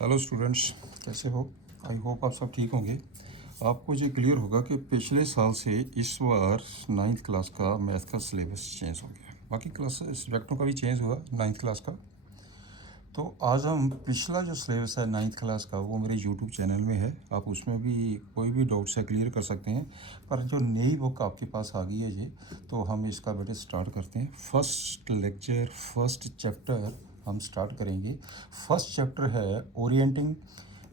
Hello students, कैसे हो? I hope आप सब ठीक होंगे। आपको ये क्लियर होगा कि पिछले साल से इस बार नाइन्थ क्लास का मैथ का सिलेबस चेंज हो गया। बाकी क्लास सब्जेक्टों का भी चेंज हुआ नाइन्थ क्लास का। तो आज हम पिछला जो सिलेबस है नाइन्थ क्लास का वो मेरे यूट्यूब चैनल में है, आप उसमें भी कोई भी डाउट्स है क्लियर कर सकते हैं। पर जो नई बुक आपके पास आ गई है ये, तो हम इसका बेटे स्टार्ट करते हैं। फर्स्ट लेक्चर फर्स्ट चैप्टर हम स्टार्ट करेंगे। फर्स्ट चैप्टर है orienting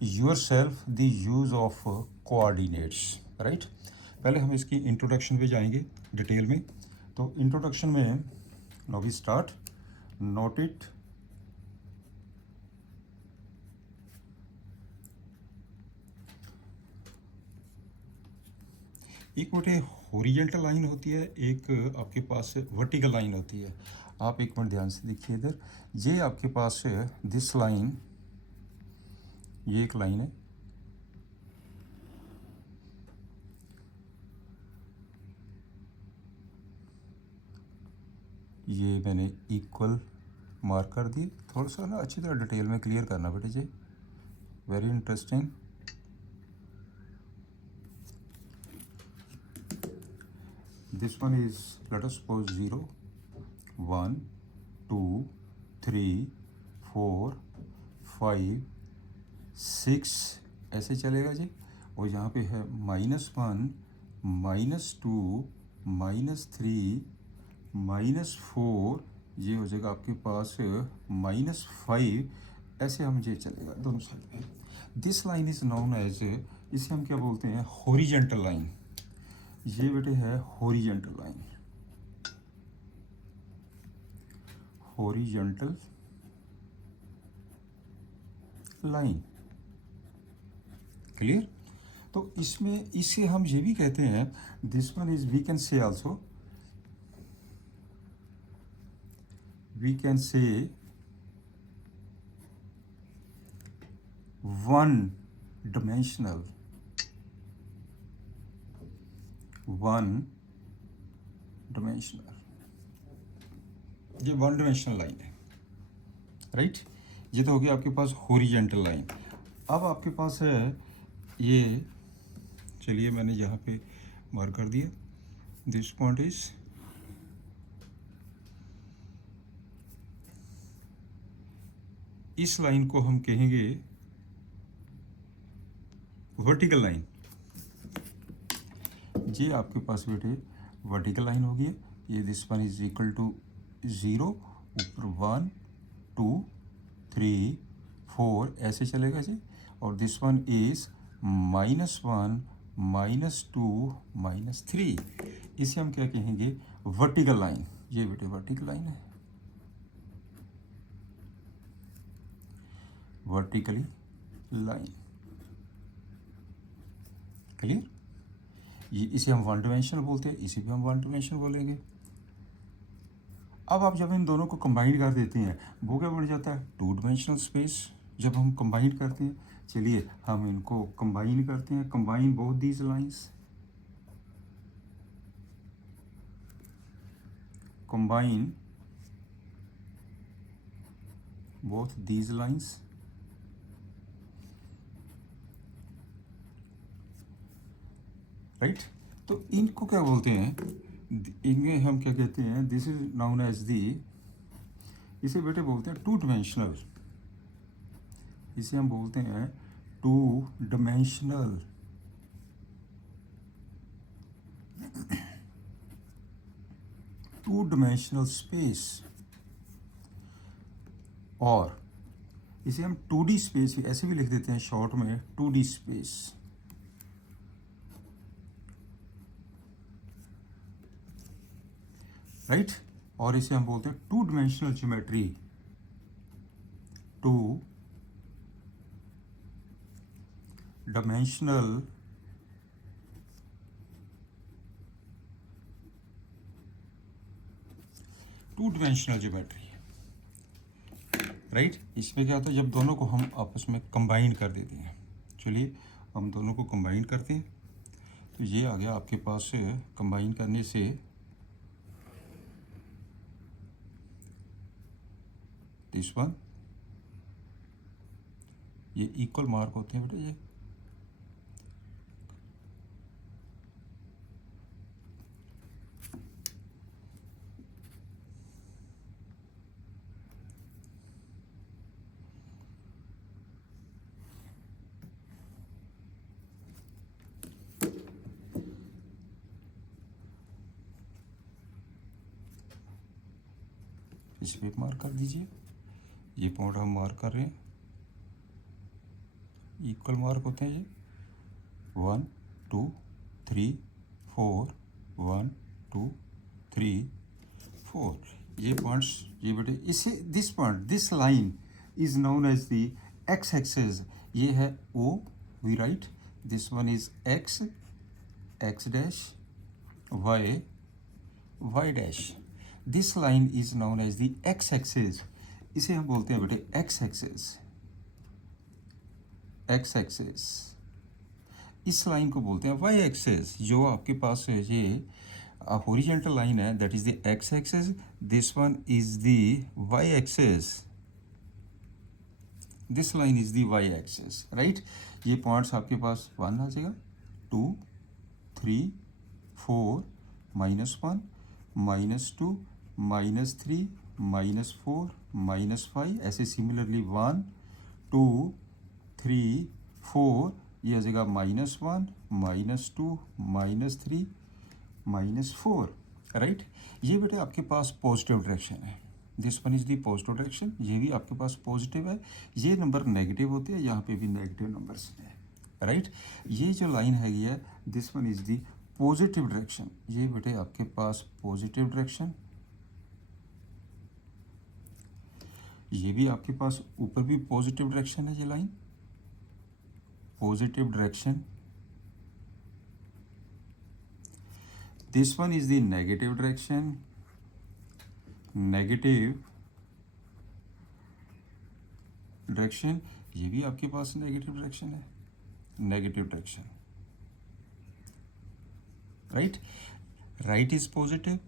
your self the use of coordinates, right. पहले हम इसकी इंट्रोडक्शन पे जाएंगे डिटेल में। तो इंट्रोडक्शन में now we start. Note it. एक बेटे हॉरिजेंटल लाइन होती है, एक आपके पास वर्टिकल लाइन होती है। आप एक मिनट ध्यान से देखिए इधर। ये आपके पास दिस लाइन, ये एक लाइन है। ये मैंने इक्वल मार्क कर दिए। थोड़ा सा ना अच्छी तरह डिटेल में क्लियर करना बेटे जी, very interesting. This one is let us suppose 0 1 2 3 4 5 6 ऐसे चलेगा जी। और यहाँ पे है -1 -2 -3 -4, ये हो जाएगा आपके पास -5। ऐसे हम ये चलेगा दोनों साइड में। This line is known as, इसे हम क्या बोलते हैं, हॉरिजेंटल लाइन। ये बेटे है horizontal line, horizontal line. Clear? तो इसमें इसे हम ये भी कहते हैं, this one is we can say also, we can say one dimensional, one dimensional, ये वन डिमेंशनल लाइन है, राइट। ये तो हो गया आपके पास हॉरिजेंटल लाइन। अब आपके पास है ये, चलिए मैंने यहाँ पे मार्क कर दिया। दिस पॉइंट इज, इस लाइन को हम कहेंगे वर्टिकल लाइन। ये आपके पास बेटे वर्टिकल लाइन होगी। ये this one is equal to 0, ऊपर 1 2 3 4 ऐसे चलेगा जी। और दिस वन इज -1 -2 -3, इसे हम क्या कहेंगे, वर्टिकल लाइन। ये बेटे वर्टिकल लाइन है, वर्टिकली लाइन। क्लियर? ये इसे हम वन डिमेंशनल बोलते हैं, इसे भी हम वन डिमेंशनल बोलेंगे। अब आप जब इन दोनों को कंबाइन कर देते हैं, वो क्या बन जाता है, टू डिमेंशनल स्पेस। जब हम कंबाइन करते हैं, चलिए हम इनको कंबाइन करते हैं। Combine both these lines, combine both these lines, right. तो इनको क्या बोलते हैं, इनमें हम क्या कहते हैं, this is known as the, इसे बेटे बोलते हैं टू डिमेंशनल। इसे हम बोलते हैं two dimensional, two dimensional space. और इसे हम 2D स्पेस ऐसे भी लिख देते हैं शॉर्ट में, 2D स्पेस, राइट। और इसे हम बोलते हैं two dimensional geometry, two dimensional geometry, right. इसमें क्या होता है, जब दोनों को हम आपस में कंबाइन कर देते हैं। चलिए हम दोनों को कंबाइन करते हैं, तो ये आ गया आपके पास। कंबाइन करने से दिस वन, ये इक्वल मार्क होते हैं बेटे ये। इस पे मार्क कर दीजिए, ये पॉइंट हम मार्क कर रहे हैं, इक्वल मार्क होते हैं ये 1 2 3 4 1 2 3 4। ये पॉइंट्स ये बेटे इसे this point this line is known as the x axis. ये है O, we write this one is x x dash Y Y dash. This line is known as the x axis. इसे हम बोलते हैं बेटे एक्स एक्सेस, एक्स एक्सेस। इस line को बोलते हैं वाई एक्सेस। जो आपके पास है ये हॉरिजॉन्टल लाइन है that is the x axis, this one is the y axis, this line is the y axis right. ये पॉइंट्स आपके पास 1 आ जाएगा, 2 3 4 -1 -2 -3 -4 -5 ऐसे सिमिलरली 1 2 3 4 ये आ जाएगा -1 -2 -3 -4 राइट। ये बेटे आपके पास पॉजिटिव डायरेक्शन है, this one is the positive direction. ये भी आपके पास पॉजिटिव है, ये नंबर नेगेटिव होते हैं, यहाँ पे भी नेगेटिव नंबर्स हैं राइट। ये जो लाइन है ये this one is the positive direction. ये बेटे आपके पास पॉजिटिव डायरेक्शन, ये भी आपके पास ऊपर भी पॉजिटिव डायरेक्शन है, ये line positive direction. This one is the negative direction, negative direction। ये भी आपके पास नेगेटिव डायरेक्शन है, negative direction right. Right is positive,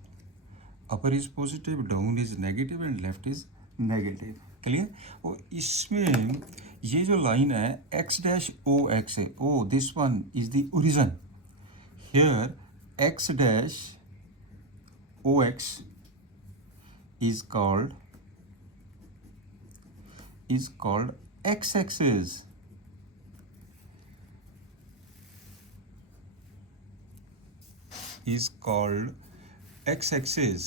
upper is positive, down is negative and left is negative. Clear. और इसमें ये जो लाइन है x dash O X है, O this one is the origin. Here x dash ox is called x axis, is called x axis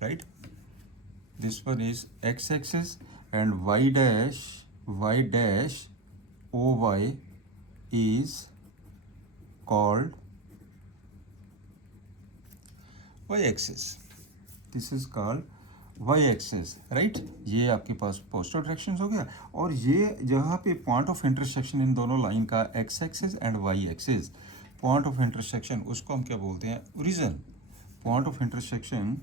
right। this one is x axis and y dash oy is called y-axis, this is called y-axis right। ये आपके पास positive direction हो गया। और ये जहाँ पे point of intersection इन दोनों line का x axis and Y axis, point of intersection उसको हम क्या बोलते हैं, ओरिजिन। पॉइंट ऑफ इंटरसेक्शन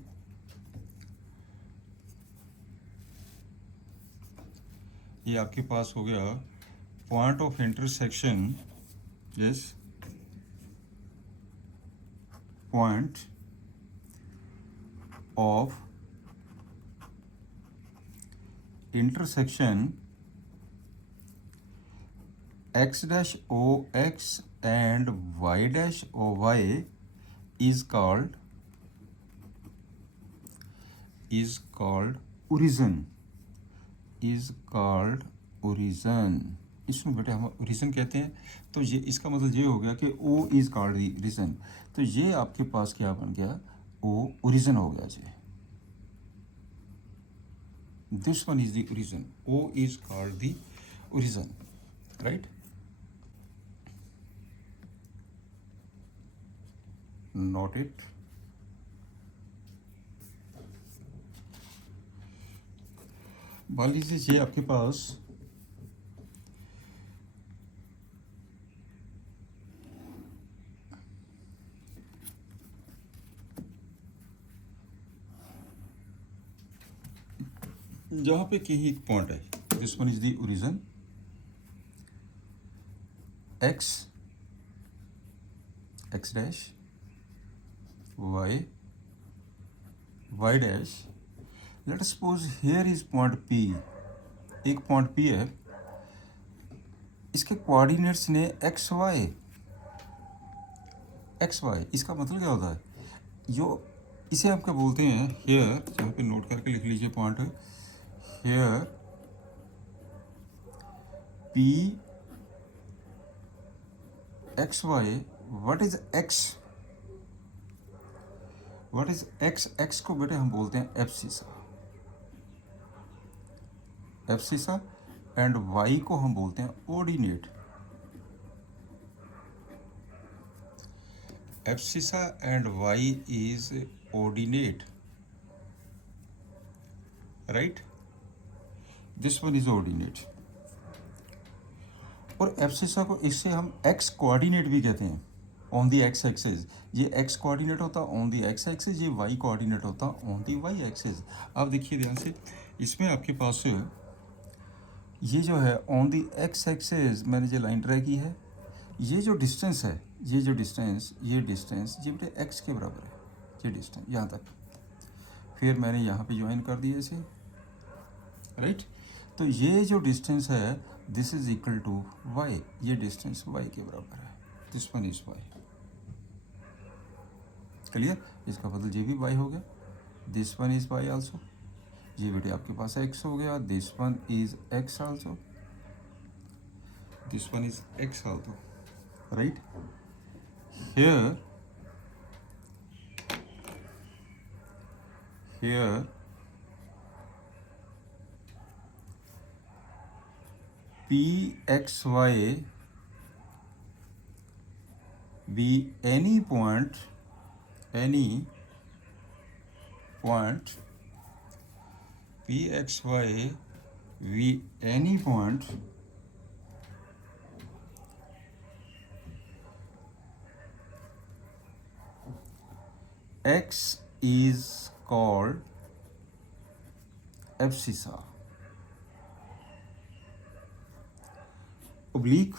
ये आपके पास हो गया point of intersection, yes point of intersection x dash o x and y dash o y is called origin, is called origin। इसमें बेटे हम ओरिजिन कहते हैं। तो ये इसका मतलब ये हो गया कि O is called the origin. तो ये आपके पास क्या बन गया, ओ ओरिजिन हो गया जी। This one is the origin, O is called the origin right. Note it. मान लीजिए ये आपके पास जहाँ पे कहीं एक पॉइंट है, this one is the origin, x x dash Y Y dash. Let suppose here is point P, एक पॉइंट P है, इसके कोऑर्डिनेट्स ने एक्स वाई, इसका मतलब क्या होता है, जो इसे हम क्या बोलते हैं, हेयर, यहाँ पे नोट करके लिख लीजिए point, here P x y, what is x, x को बेटे हम बोलते हैं एब्सिसा, एंड वाई को हम बोलते हैं ordinate. Abscissa and y is ordinate, right, this one is ordinate. और एब्सिसा को इससे हम एक्स कोऑर्डिनेट भी कहते हैं, ऑन दी एक्स एक्सिस। ये एक्स कोऑर्डिनेट होता ऑन दी एक्स एक्सिस, ये वाई कोऑर्डिनेट होता ऑन दी वाई एक्सिस। अब देखिए ध्यान से, इसमें आपके पास ये जो है ऑन दी एक्स एक्सिस मैंने जो लाइन ड्रा की है, ये जो डिस्टेंस है, ये डिस्टेंस ये बेटे एक्स के बराबर है, ये डिस्टेंस यहाँ तक। फिर मैंने यहाँ पे ज्वाइन कर दिया इसे, राइट। तो ये जो डिस्टेंस है this is equal to y, ये डिस्टेंस वाई के बराबर है, this one is y. Clear, इसका बदल ये भी वाई हो गया, this one is y also. ये बेटे आपके पास एक्स हो गया, this one is x also, this one is x also, right. here pxy be any point pxy be any point x is called abscissa. Oblique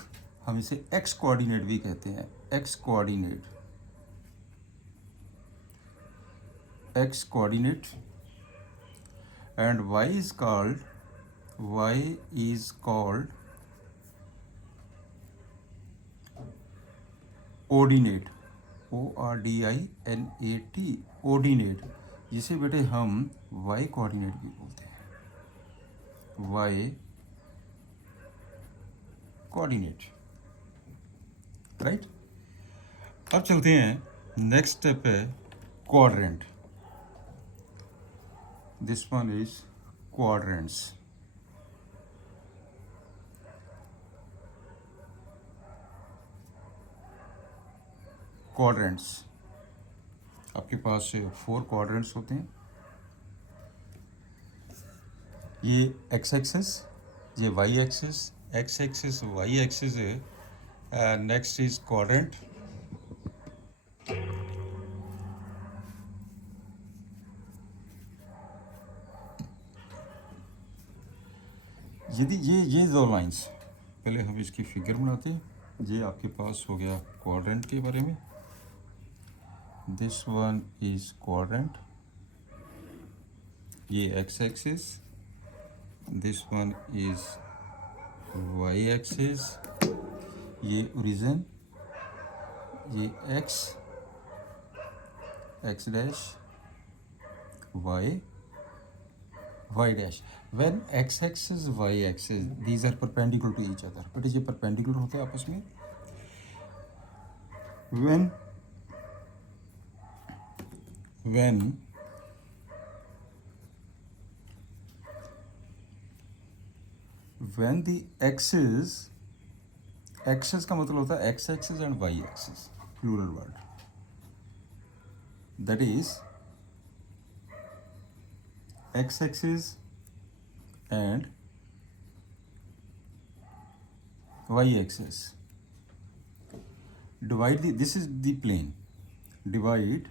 हम इसे x coordinate भी कहते हैं, x coordinate and y is called ordinate, ORDINAT, ordinate, जिसे बेटे हम y coordinate भी बोलते हैं, y कोऑर्डिनेट, राइट। अब चलते हैं, नेक्स्ट स्टेप है quadrant. This one is quadrants. Quadrants आपके पास 4 क्वाड्रेंट्स होते हैं, ये एक्स एक्सिस, ये Y axis, X axis Y axis है। Next is quadrant. यदि ये 2 लाइंस, पहले हम इसकी फिगर बनाते हैं। ये आपके पास हो गया क्वाड्रेंट के बारे में, दिस वन इज क्वाड्रेंट, ये x axis, this one is Y axis, ये ओरिजिन, ये x dash, y dash. When x axis y axis these are perpendicular to each other, but ये perpendicular होते हैं आपस में। when the axis का मतलब होता है x axis and y axis, plural word, that is x axis and y axis. This is the plane, divide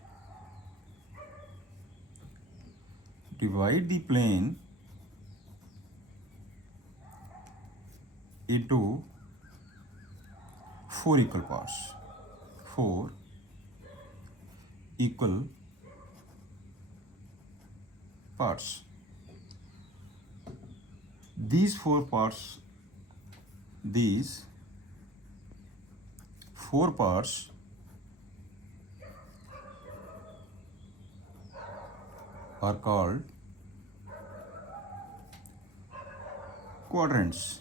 the plane into 4 equal parts, 4 equal parts. these four parts are called quadrants.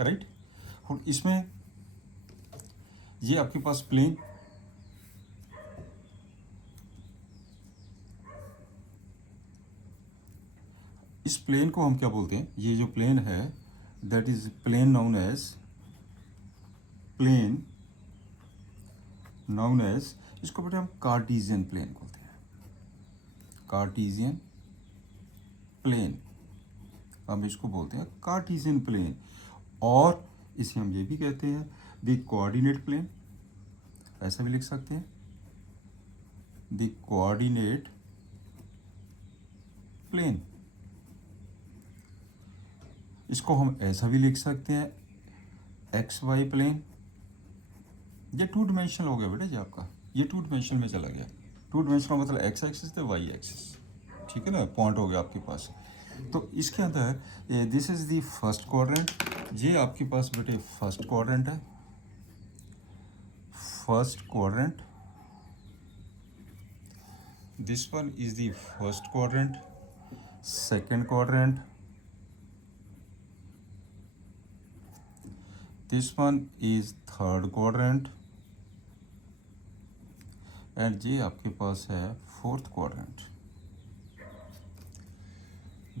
Right. और इसमें ये आपके पास plane, इस plane को हम क्या बोलते हैं, ये जो प्लेन है that is plane known as इसको बेटे हम कार्टीजियन प्लेन बोलते हैं। कार्टीजियन प्लेन हम इसको बोलते हैं कार्टीजियन प्लेन। और इसे हम ये भी कहते हैं द कोऑर्डिनेट प्लेन, ऐसा भी लिख सकते हैं द कोऑर्डिनेट प्लेन। इसको हम ऐसा भी लिख सकते हैं एक्स वाई प्लेन। ये टू डिमेंशनल हो गया बेटा जी आपका, ये टू डिमेंशनल में चला गया। टू डिमेंशनल मतलब एक्स एक्सिस तो वाई एक्सिस, ठीक है ना, पॉइंट हो गया आपके पास। तो इसके अंदर this is the first quadrant, ये आपके पास बेटे फर्स्ट क्वाड्रेंट है, first quadrant. This one is the first quadrant, second quadrant, this one is third quadrant and ये आपके पास है fourth quadrant.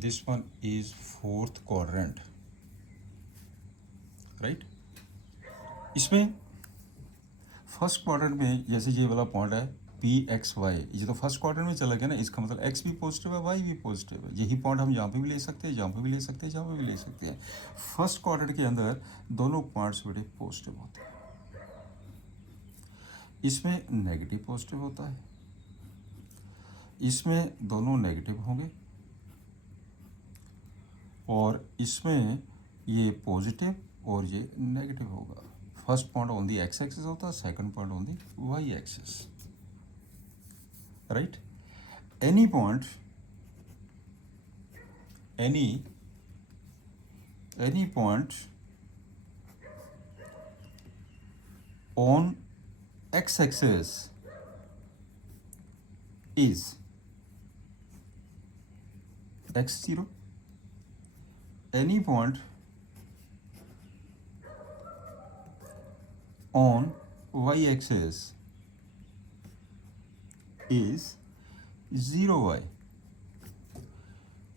This one is fourth quadrant, right? इसमें फर्स्ट क्वाड्रेंट में जैसे ये वाला पॉइंट है पी एक्स वाई, ये तो फर्स्ट क्वाड्रेंट में चला गया ना, इसका मतलब एक्स भी पॉजिटिव है वाई भी पॉजिटिव है। यही पॉइंट हम यहाँ पे भी ले सकते हैं, जहाँ पे भी ले सकते हैं, जहाँ पे भी ले सकते हैं। फर्स्ट क्वाड्रेंट के अंदर दोनों पॉइंट्स बड़े पॉजिटिव होते हैं, इसमें नेगेटिव पॉजिटिव होता है, इसमें दोनों नेगेटिव होंगे और इसमें ये पॉजिटिव और ये नेगेटिव होगा। First point on the x axis होता है, second point on the Y axis, right. Any point on x-axis is x0, any point on y-axis is 0y,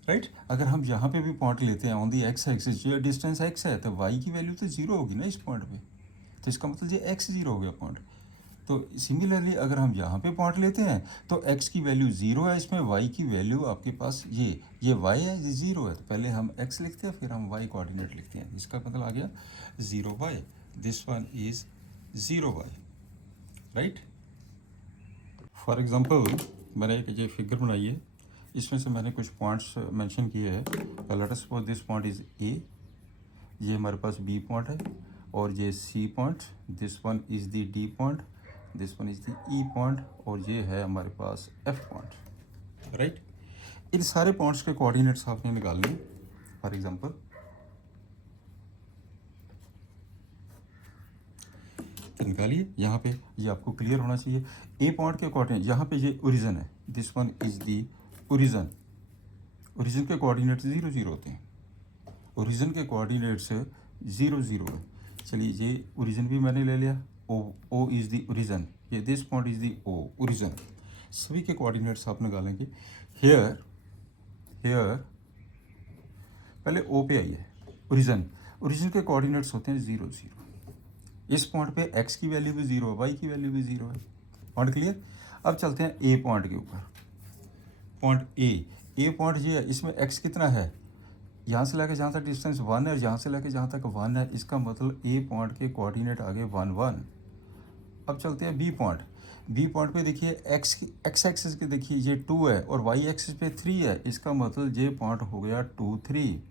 right. अगर हम यहाँ पे भी पॉइंट लेते हैं ऑन दी एक्स एक्सिस, जो डिस्टेंस x है तो y की वैल्यू तो 0 होगी ना इस पॉइंट पे, तो इसका मतलब ये x0 हो गया पॉइंट। तो सिमिलरली अगर हम यहाँ पे पॉइंट लेते हैं तो x की वैल्यू 0 है, इसमें y की वैल्यू आपके पास ये y है, ये 0 है, तो पहले हम x लिखते हैं फिर हम y कोऑर्डिनेट लिखते हैं, इसका मतलब आ गया 0y। This one is 0y, right. For example मैंने एक ये फिगर बनाई है, इसमें से मैंने कुछ पॉइंट्स मेंशन किए हैं। Let us suppose this point is A, ये हमारे पास बी पॉइंट है और ये C point, this one is the D point, this one is the E point और ये है हमारे पास एफ पॉइंट, राइट। इन सारे पॉइंट्स के कोऑर्डिनेट्स आपने निकालने हैं। फॉर एग्जांपल निकालिए, यहाँ पे ये आपको क्लियर होना चाहिए। ए पॉइंट के कोऑर्डिनेट, यहाँ पे ये ओरिजिन है, this one is the origin. Origin के कोऑर्डिनेट 0 0 होते हैं, ओरिजिन के कोऑर्डिनेट्स 0 0 है। चलिए ये ओरिजिन भी मैंने ले लिया, ओ इज़ दी ओरिजिन, ये this point is the O origin. सभी के कोऑर्डिनेट्स आप निकालेंगे। हेयर पहले ओ पे आइए, ओरिजिन के कोऑर्डिनेट्स होते हैं 0 0। इस पॉइंट पे x की वैल्यू भी 0 है, y की वैल्यू भी 0 है। Point clear. अब चलते हैं ए पॉइंट के ऊपर। पॉइंट ए पॉइंट ये है, इसमें x कितना है, यहाँ से लेकर जहाँ तक डिस्टेंस 1 है और यहाँ से लेकर जहाँ तक 1 है, इसका मतलब ए पॉइंट के कोऑर्डिनेट आगे 1 1। अब चलते हैं बी पॉइंट पे देखिए एक्स एक्सिस के देखिए ये 2 है और वाई एक्सिस पे 3 है, इसका मतलब ये पॉइंट हो गया 2 3।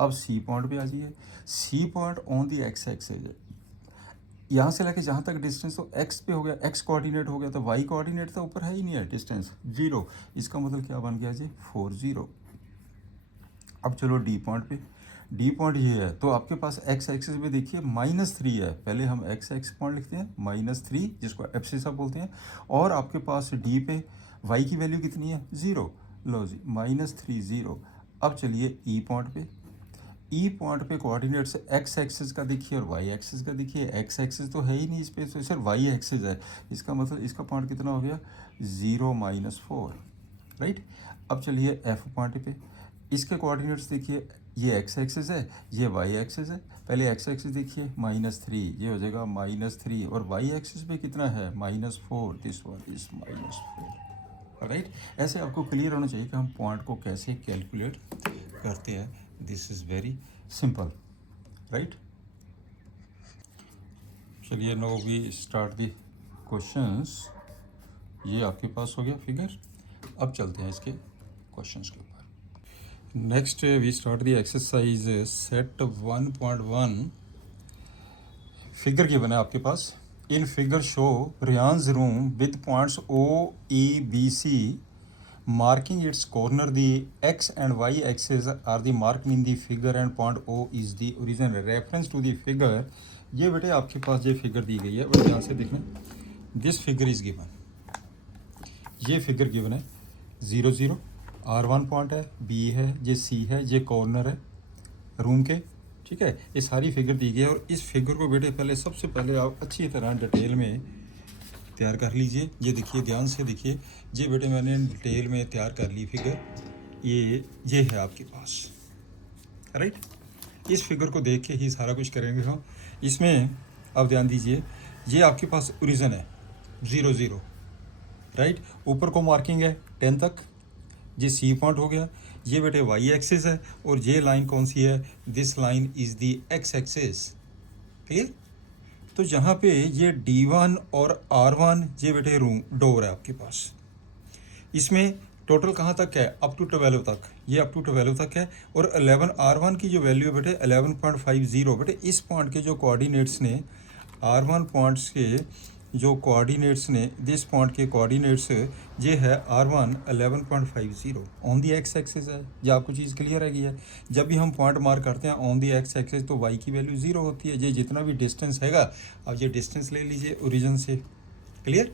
अब सी पॉइंट पे आ जाइए, C point on the x axis, यहाँ से लेके जहाँ तक डिस्टेंस तो एक्स पे हो गया, एक्स कोऑर्डिनेट हो गया, तो वाई कोऑर्डिनेट तो ऊपर है ही नहीं है, डिस्टेंस 0। इसका मतलब क्या बन गया जी 40। अब चलो डी पॉइंट पे, डी पॉइंट ये है तो आपके पास एक्स एक्सिस में देखिए -3 है, पहले हम एक्स एक्स पॉइंट लिखते हैं -3 जिसको एब्सिसा बोलते हैं, और आपके पास डी पे वाई की वैल्यू कितनी है 0। लो जी -3 0। अब चलिए ई पॉइंट पे, ई पॉइंट पे कोऑर्डिनेट्स एक्स एक्सिस का देखिए और वाई एक्सिस का देखिए, एक्स एक्सिस तो है ही नहीं इस पे, तो सिर्फ वाई एक्सिस है, इसका मतलब इसका पॉइंट कितना हो गया 0 -4, राइट। अब चलिए एफ पॉइंट पे, इसके कोऑर्डिनेट्स देखिए, ये एक्स एक्सिस है, ये वाई एक्सिस है, पहले एक्स एक्सिस देखिए -3, ये हो जाएगा -3, और वाई एक्सिस पे कितना है -4, दिस वन इज -4, राइट। ऐसे आपको क्लियर होना चाहिए कि हम पॉइंट को कैसे कैलकुलेट करते हैं, this is very simple, right. चलिए now we start the questions. ये आपके पास हो गया फिगर, अब चलते हैं इसके क्वेश्चंस के ऊपर। Next we start the exercise set 1.1। Figure given है आपके पास, in figure show Rehan's room with points O E B C marking its corner. The x and y axes are the marked in the figure and point O is the origin. Reference to the figure, ये बेटे आपके पास ये figure दी गई है और यहाँ से देखें दिस फिगर इज गिवन, ये फिगर गिवन है 0 0, R1 पॉइंट है, B है, ये C है, ये कॉर्नर है रूम के, ठीक है। ये सारी फिगर दी गई है और इस फिगर को बेटे पहले सबसे पहले आप अच्छी तरह डिटेल में तैयार कर लीजिए। ये देखिए ध्यान से देखिए, ये बेटे मैंने डिटेल में तैयार कर ली फिगर, ये है आपके पास, राइट। इस फिगर को देख के ही सारा कुछ करेंगे हम। इसमें अब ध्यान दीजिए, ये आपके पास ओरिजिन है 0 0, राइट। ऊपर को मार्किंग है 10 तक, ये सी पॉइंट हो गया, ये बेटे वाई एक्सिस है, और ये लाइन कौन सी है, this line is the x axis, clear. तो जहाँ पे ये D1 और R1 ये बेटे रूम डोर है आपके पास, इसमें टोटल कहाँ तक है, अप टू 12 तक, ये अप टू 12 तक है, और 11 R1 की जो वैल्यू है बेटे 11.50, बेटे इस पॉइंट के जो कोऑर्डिनेट्स ने, R1 पॉइंट्स के जो कोऑर्डिनेट्स ने, दिस पॉइंट के कोऑर्डिनेट्स ये है R1 11.50 on the x axis है। ये आपको चीज़ क्लियर है है, जब भी हम पॉइंट मार्क करते हैं ऑन दी एक्स एक्सिस तो y की वैल्यू 0 होती है। ये जितना भी डिस्टेंस हैगा, अब ये डिस्टेंस ले लीजिए ओरिजिन से, क्लियर।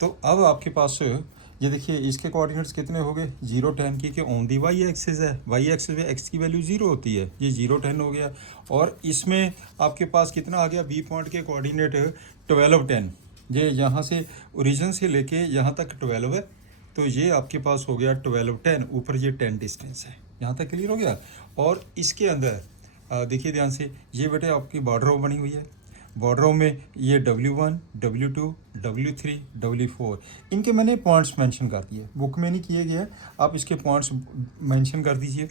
तो अब आपके पास ये देखिए इसके कोऑर्डिनेट्स कितने हो गए 0 10, क्योंकि ऑन दी वाई एक्सिस है, वाई एक्सिस पे एक्स की वैल्यू 0 होती है, ये 0 10 हो गया। और इसमें आपके पास कितना आ गया, बी पॉइंट के कोऑर्डिनेट 12 10, ये यहाँ से ओरिजिन से लेके यहाँ तक 12 है, तो ये आपके पास हो गया 12 10, ऊपर ये 10 डिस्टेंस है, यहाँ तक क्लियर हो गया। और इसके अंदर देखिए ध्यान से, ये बेटे आपकी बॉर्डर बनी हुई है, बॉर्डरों में ये W1 W2 W3 W4, इनके मैंने पॉइंट्स मेंशन कर दिए, बुक में नहीं किए गए, आप इसके पॉइंट्स मेंशन कर दीजिए।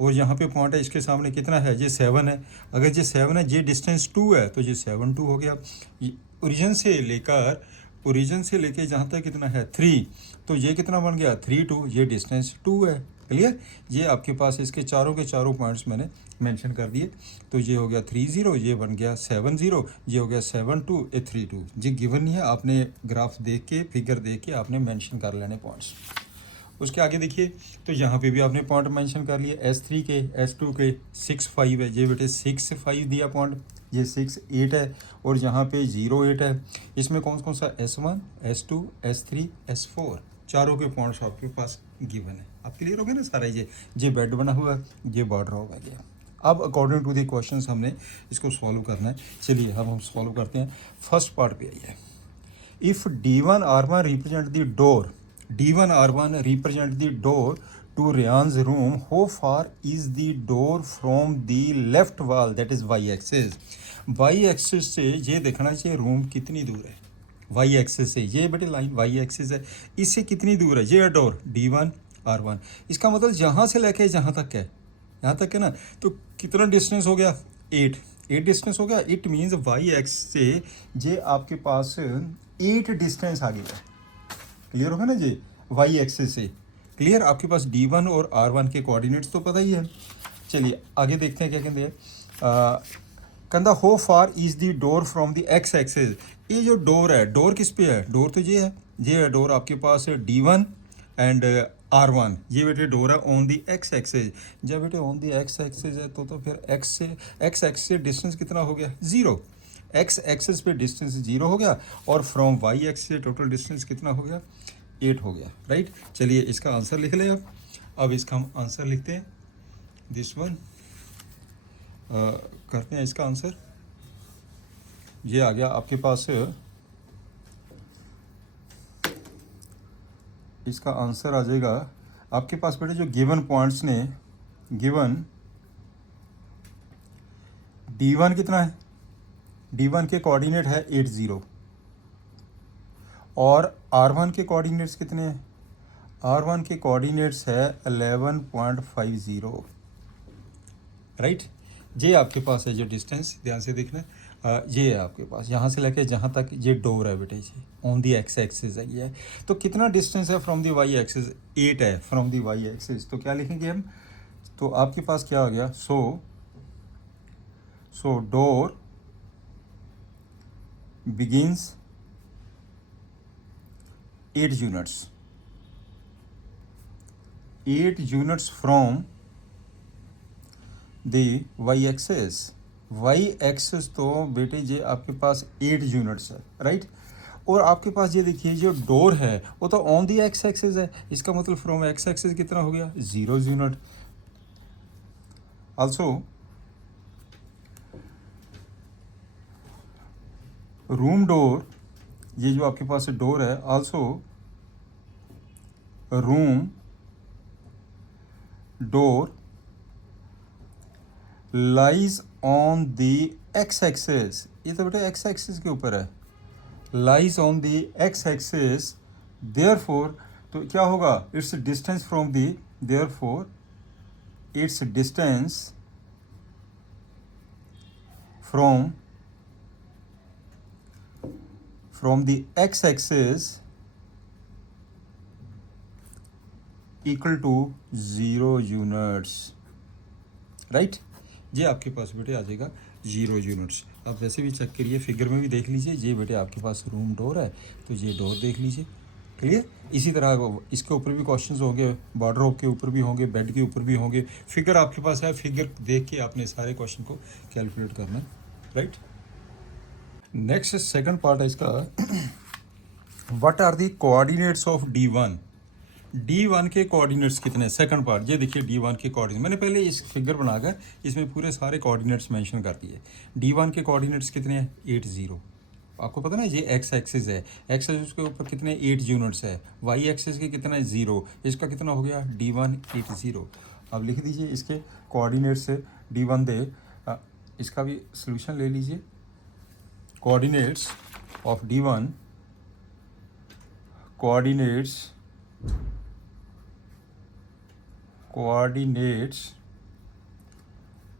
और यहाँ पे पॉइंट है, इसके सामने कितना है, ये 7 है, अगर ये 7 है, ये डिस्टेंस 2 है, तो ये 7 2 हो गया। ओरिजिन से लेके जहाँ तक कितना है 3, तो ये कितना बन गया 3 2, ये डिस्टेंस 2 है, क्लियर। ये आपके पास इसके चारों के चारों पॉइंट्स मैंने मेंशन कर दिए, तो ये हो गया 3 0, ये बन गया 7 0, ये हो गया 7 2, ये 3 2। ये गिवन नहीं है, आपने ग्राफ देख के, फिगर देख के आपने मेंशन कर लेने पॉइंट्स। उसके आगे देखिए, तो यहाँ पे भी आपने पॉइंट मेंशन कर लिए, S3 के S2 के 6 5 है, ये बेटे 6 5 दिया पॉइंट, ये 6 8 है, और यहाँ पे 0 8 है। इसमें कौन कौन सा S1 S2 S3 S4 चारों के पॉइंट्स आपके पास गिवन है। आप क्लियर हो गए ना सारा, ये बेड बना हुआ है, ये बॉर्डर होगा गया। अब अकॉर्डिंग टू द क्वेश्चंस हमने इसको सॉल्व करना है। चलिए अब हम सॉल्व करते हैं। फर्स्ट पार्ट पे आइए, if D1 R1 represent the door, D1 R1 represent the door to Ryan's room. How far is the door from the left wall, that is y axis? y axis से ये देखना चाहिए room कितनी दूर है, y axis से, ये बेटे लाइन y axis है, इससे कितनी दूर है, ये डोर D1 R1। इसका मतलब यहाँ से लेके जहाँ तक है, यहाँ तक है ना, तो कितना डिस्टेंस हो गया 8 डिस्टेंस हो गया। इट मीन्स y axis से ये आपके पास 8 डिस्टेंस आ गया, क्लियर होगा ना जी, वाई एक्सिस से, क्लियर। आपके पास D1 और R1 के कोऑर्डिनेट्स तो पता ही है। चलिए आगे देखते हैं क्या कहते हैं। कहता how far is the door from the X axis. ये जो डोर है, डोर किस पे है? डोर तो ये है डोर आपके पास D1 एंड R1, ये बेटे डोर है ऑन दी एक्स एक्सिस। जब बेटे ऑन दी एक्स एक्सिस है तो फिर एक्स एक्सिस से डिस्टेंस कितना हो गया? 0। एक्स एक्सिस पे डिस्टेंस 0 हो गया और फ्रॉम वाई एक्सिस से टोटल डिस्टेंस कितना हो गया? 8 हो गया, राइट। चलिए इसका आंसर लिख लें अब इसका हम आंसर लिखते हैं। दिस वन करते हैं इसका आंसर। ये आ गया आपके पास, इसका आंसर आ जाएगा आपके पास बेटे जो गिवन पॉइंट्स ने, गिवन D1 कितना है? D1 के कोऑर्डिनेट है 80 और R1 के कोऑर्डिनेट्स कितने हैं? R1 के कोऑर्डिनेट्स है 11.50, राइट। ये आपके पास है जो डिस्टेंस, ध्यान से देखना, ये है आपके पास यहाँ से लेके जहाँ तक ये डोर है बेटे जी, ऑन दी एक्स एक्सिस है ये। तो कितना डिस्टेंस है फ्रॉम दी वाई एक्सिस? 8 है फ्रॉम दी वाई एक्सिस। तो क्या लिखेंगे हम? तो आपके पास क्या आ गया? So door begins 8 units, 8 units from the Y axis. Y axis तो बेटे ये आपके पास 8 यूनिट्स है, राइट। और आपके पास ये देखिए जो डोर है वो तो ऑन दी एक्स एक्सिस है, इसका मतलब फ्रॉम एक्स एक्सिस कितना हो गया? 0 यूनिट। आल्सो रूम डोर, ये जो आपके पास डोर है, also room door lies on the x axis. ये तो बेटा एक्स एक्सिस के ऊपर है, lies on the x axis, therefore तो क्या होगा? It's distance from the, therefore it's distance from the x axis equal to 0 units, right. ये आपके पास बेटे आ जाएगा 0 यूनिट्स। आप वैसे भी चेक करिए, फिगर में भी देख लीजिए, ये बेटे आपके पास रूम डोर है तो ये डोर देख लीजिए, क्लियर। इसी तरह इसके ऊपर भी क्वेश्चंस होंगे, वार्डरोब के ऊपर भी होंगे, बेड के ऊपर भी होंगे। फिगर आपके पास है, फिगर देख के आपने सारे क्वेश्चन को कैलकुलेट करना है, राइट। नेक्स्ट सेकंड पार्ट है इसका, what are the coordinates of D1। D1 के कोऑर्डिनेट्स कितने? सेकंड पार्ट ये देखिए, D1 के कोऑर्डिनेट मैंने पहले इस फिगर बनाकर इसमें पूरे सारे कोऑर्डिनेट्स मेंशन कर दिए। D1 के कोऑर्डिनेट्स कितने हैं? 80। आपको पता ना ये एक्स एक्सिस है, एक्स एक्सिस के ऊपर कितने? 8 यूनिट्स है। वाई एक्सिस के कितना है? 0। इसका कितना हो गया? D1 80। अब लिख दीजिए इसके कोऑर्डिनेट्स D1 दे, इसका भी सोल्यूशन ले लीजिए। coordinates of D1, coordinates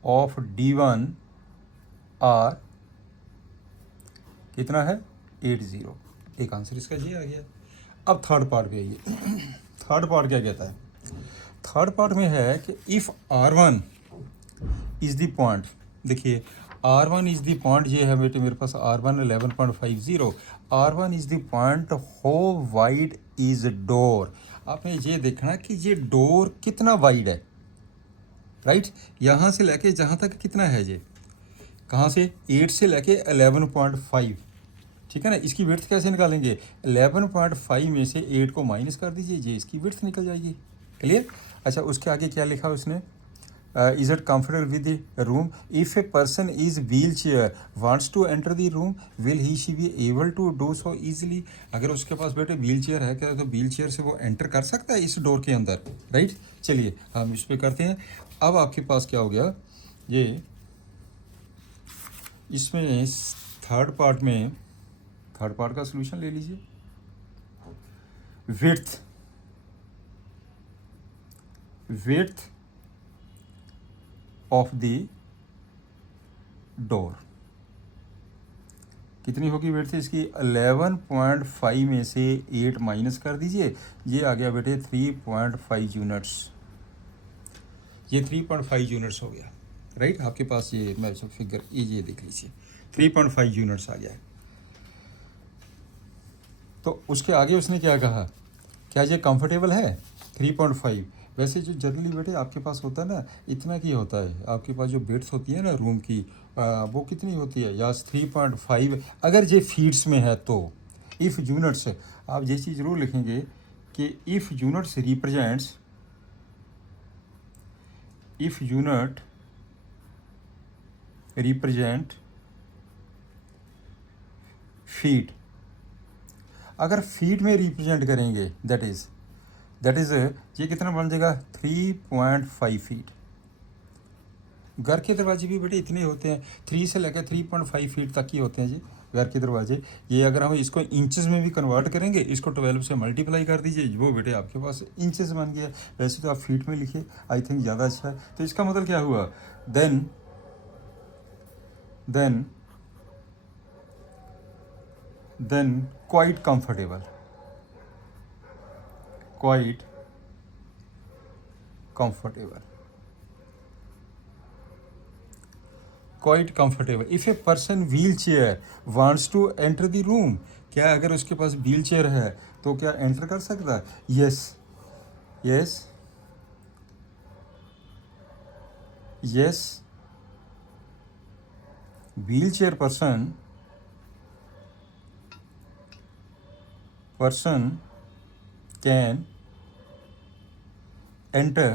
of D1 are कितना है? 80। एक आंसर इसका ये आ गया। अब थर्ड पार्ट पे आइए। थर्ड पार्ट क्या कहता है? थर्ड पार्ट में है कि if R1 is the point, देखिए R1 इज़ द पॉइंट, ये है बेटे मेरे पास R1 11.50। R1 is the point, how wide is door. आपने ये देखना कि ये डोर कितना वाइड है, राइट। यहाँ से लेके जहाँ तक कितना है, ये कहाँ से? 8 से लेके 11.5, ठीक है ना। इसकी विड्थ कैसे निकालेंगे? 11.5 में से 8 को माइनस कर दीजिए, ये इसकी विड्थ निकल जाएगी, क्लियर। अच्छा, उसके आगे क्या लिखा उसने? Is it comfortable with the room? If a person is wheel chair wants to enter the room, will he she be able to do so easily. अगर उसके पास बेटे व्हील चेयर है क्या, तो व्हील चेयर से वो एंटर कर सकता है इस डोर के अंदर, राइट। चलिए हम इस पर करते हैं। अब आपके पास क्या हो गया, ये इसमें थर्ड पार्ट में, थर्ड पार्ट का सोल्यूशन ले लीजिए। विड्थ ऑफ द डोर कितनी होगी विड्थ इसकी? 11.5 में से 8 माइनस कर दीजिए, ये आ गया बेटे 3.5 यूनिट्स। ये 3.5 यूनिट्स हो गया, राइट। आपके पास ये मैं जो फिगर ये देख लीजिए 3.5 यूनिट्स आ गया है। तो उसके आगे उसने क्या कहा, क्या ये कंफर्टेबल है 3.5। वैसे जो जनरली बेटे आपके पास होता है ना, इतना की होता है आपके पास जो बेड्स होती है ना रूम की, वो कितनी होती है या 3.5 अगर ये फीट्स में है तो। इफ़ यूनिट्स आप ये चीज़ ज़रूर लिखेंगे कि इफ़ यूनिट रिप्रेजेंट फीट, अगर फीट में रिप्रेजेंट करेंगे दैट इज़ ये कितना बन जाएगा 3.5 फीट। घर के दरवाजे भी बेटे इतने होते हैं, 3 से लेकर 3.5 फीट तक ही होते हैं जी घर के दरवाजे। ये अगर हम इसको इंचेस में भी कन्वर्ट करेंगे, इसको 12 से मल्टीप्लाई कर दीजिए, वो बेटे आपके पास इंचेस बन गया। वैसे तो आप फीट में लिखिए, आई थिंक ज़्यादा अच्छा है। तो इसका मतलब क्या हुआ, then quite comfortable, quite comfortable if a person wheelchair wants to enter the room, क्या अगर उसके पास व्हील चेयर है तो क्या एंटर कर सकता है? Yes wheel chair person can enter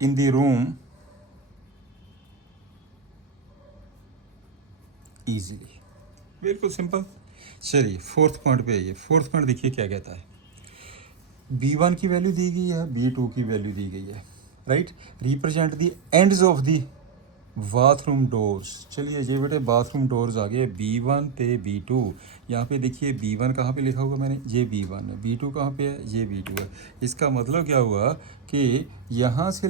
in the room easily। बिल्कुल सिंपल। चलिए फोर्थ पॉइंट पे आइए। फोर्थ पॉइंट देखिए क्या कहता है, B1 की वैल्यू दी गई है, B2 की वैल्यू दी गई है, right. Represent the ends of the bathroom doors. चलिए ये बेटे बाथरूम डोर्स आ गए B1 ते B2। यहाँ पे देखिए B1 कहाँ पे लिखा होगा मैंने, ये B1 है, B2 कहाँ पे है, ये B2 है। इसका मतलब क्या हुआ कि यहाँ से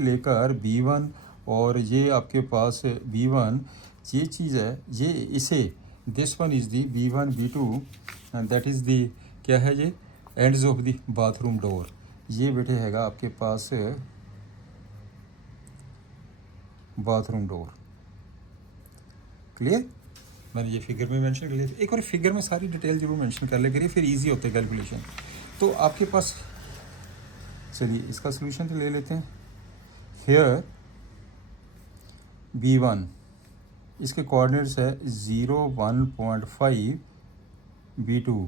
लेकर B1 और ये आपके पास B1 ये चीज़ है, ये इसे this one is the B1 B2 and that is the क्या है ये ends of the bathroom door. ये बेटे हैगा आपके पास बाथरूम डोर। क्लियर, मैंने ये फिगर में मेंशन कर लिया था। एक और फिगर में सारी डिटेल जरूर मेंशन कर ले करिए, फिर इजी होते कैलकुलेशन। तो आपके पास चलिए इसका सोल्यूशन तो ले लेते हैं। हेयर B1 इसके कोऑर्डिनेट्स है 0 1.5, B2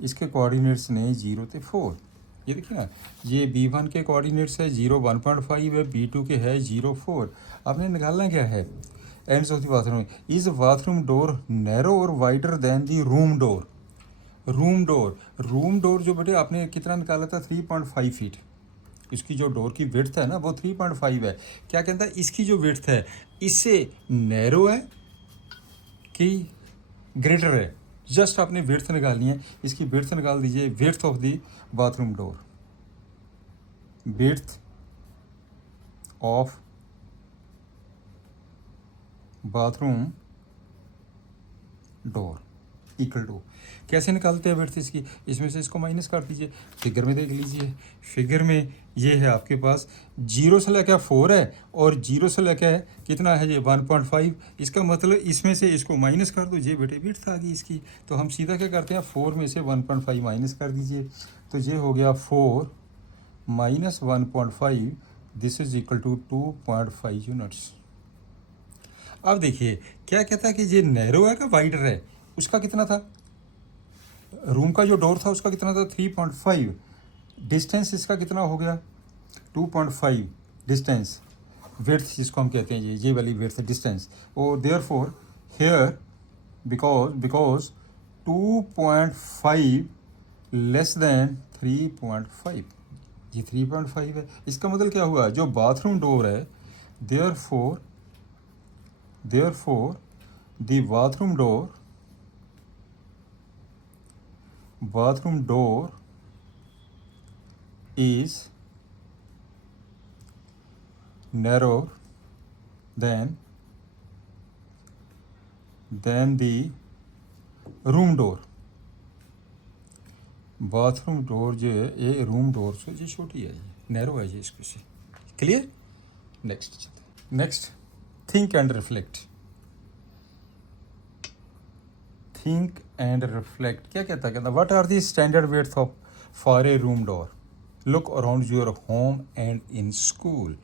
इसके कोऑर्डिनेट्स ने 0 से 4। ये देखिए ना, ये B1 के कोऑर्डिनेट्स है 0 1.5 है, B2 के है 0 4। आपने निकालना क्या है, ends of the bathroom. Is bathroom door narrow और वाइडर देन दी रूम डोर। रूम डोर जो बेटे आपने कितना निकाला था 3.5 फीट। इसकी जो डोर की विड्थ है ना वो 3.5 है। क्या कहता है इसकी जो विड्थ है इससे नैरो है कि ग्रेटर है। जस्ट आपने विड्थ निकालनी है, इसकी विड्थ निकाल दीजिए, width of the bathroom door, width of bathroom door equal to, कैसे निकालते हैं विड्थ इसकी, इसमें से इसको माइनस कर दीजिए। फिगर में देख लीजिए, फिगर में ये है आपके पास 0 से लेकर 4 है और 0 से लेकर कितना है ये 1.5। इसका मतलब इसमें से इसको माइनस कर दो, ये बेटे विड्थ आ गई इसकी। तो हम सीधा क्या करते हैं, 4 में से 1.5 माइनस कर दीजिए, तो ये हो गया 4 minus 1.5, this is equal to 2.5 units. अब देखिए क्या कहता है कि ये नैरो है का वाइडर है, उसका कितना था, रूम का जो डोर था उसका कितना था 3.5, डिस्टेंस इसका कितना हो गया 2.5 डिस्टेंस, विड्थ जिसको हम कहते हैं ये वाली विड्थ डिस्टेंस। और therefore here because 2.5 less than 3.5, ये 3.5 है। इसका मतलब क्या हुआ, जो बाथरूम डोर है therefore the bathroom door is narrower than the room door. Bathroom door जो है ये रूम डोर से जो छोटी है ये। नैरो है ये इसको से। Clear? Next think and reflect. Think and reflect क्या कहता है? What are the standard width of for a room door? Look around your home and in school.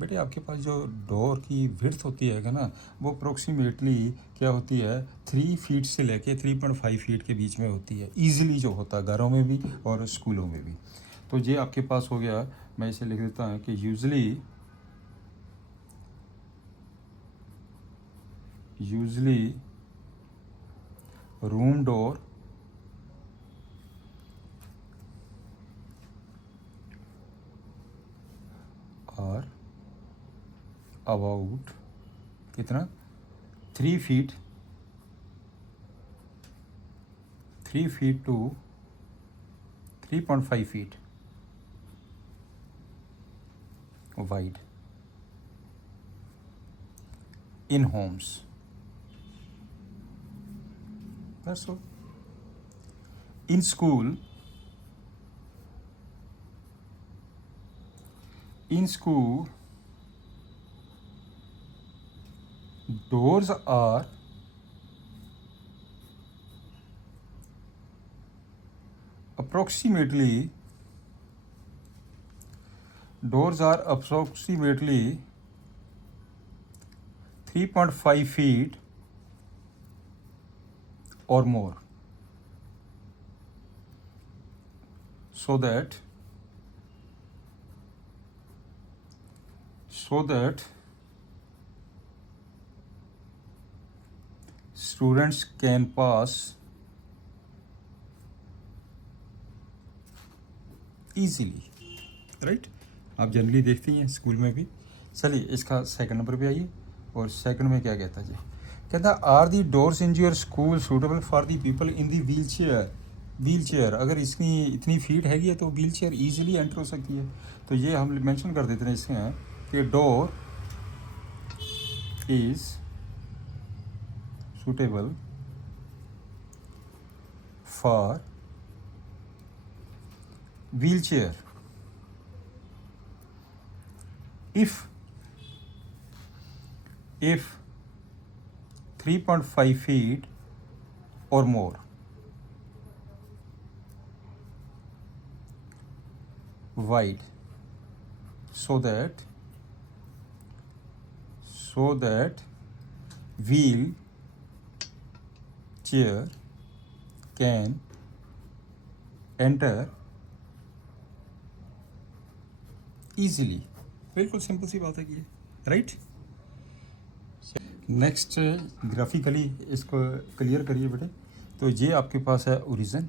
बेटे आपके पास जो डोर की विड्थ होती है ना, वो अप्रोक्सीमेटली क्या होती है, 3 फीट से लेके 3.5 फीट के बीच में होती है। ईजिली जो होता है घरों में भी और स्कूलों में भी। तो ये आपके पास हो गया, मैं इसे लिख देता हूँ कि usually room door are about कितना 3 feet to 3.5 feet wide in homes. That's all. In school, doors are approximately 3.5 feet or more, so that students can pass easily, right? आप जनरली देखते हैं स्कूल में भी। चलिए इसका सेकंड नंबर पे आइए, और सेकंड में क्या कहता है जी? कहता are the doors in your school suitable for the people in the wheel chair. अगर इसकी इतनी फीट हैगी है तो व्हील चेयर ईजिली एंटर हो सकती है। तो ये हम मेंशन कर देते हैं इसमें कि door is suitable for wheel chair if 3.5 feet or more wide, so that wheel chair can enter easily। बिल्कुल सिंपल सी बात है कि राइट। नेक्स्ट ग्राफिकली इसको क्लियर करिए बेटे। तो ये आपके पास है origin,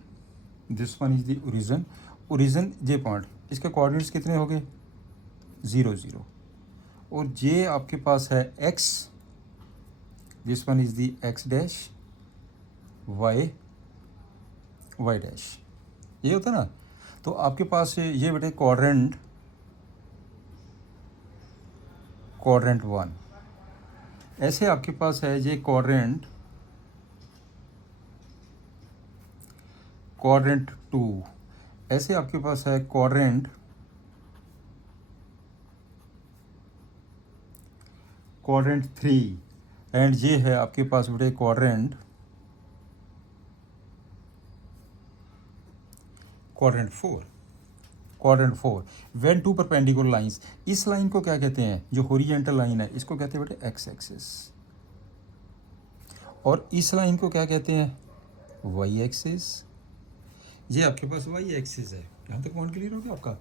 this one is the origin J point, इसके कोऑर्डिनेट्स कितने हो गए 0 0, और ये आपके पास है X, this one is the X dash, Y dash, ये होता है ना। तो आपके पास ये बेटे क्वाड्रेंट 1, ऐसे आपके पास है ये क्वाड्रेंट 2, ऐसे आपके पास है क्वाड्रेंट 3, एंड ये है आपके पास बेटे quadrant 4। When two perpendicular lines, इस लाइन को क्या कहते हैं, जो हॉरिजॉन्टल लाइन है इसको कहते हैं बेटे एक्स एक्सिस, और इस लाइन को क्या कहते हैं वाई एक्सिस। ये आपके पास वाई एक्सिस है। यहाँ तक पॉइंट क्लियर हो गया आपका।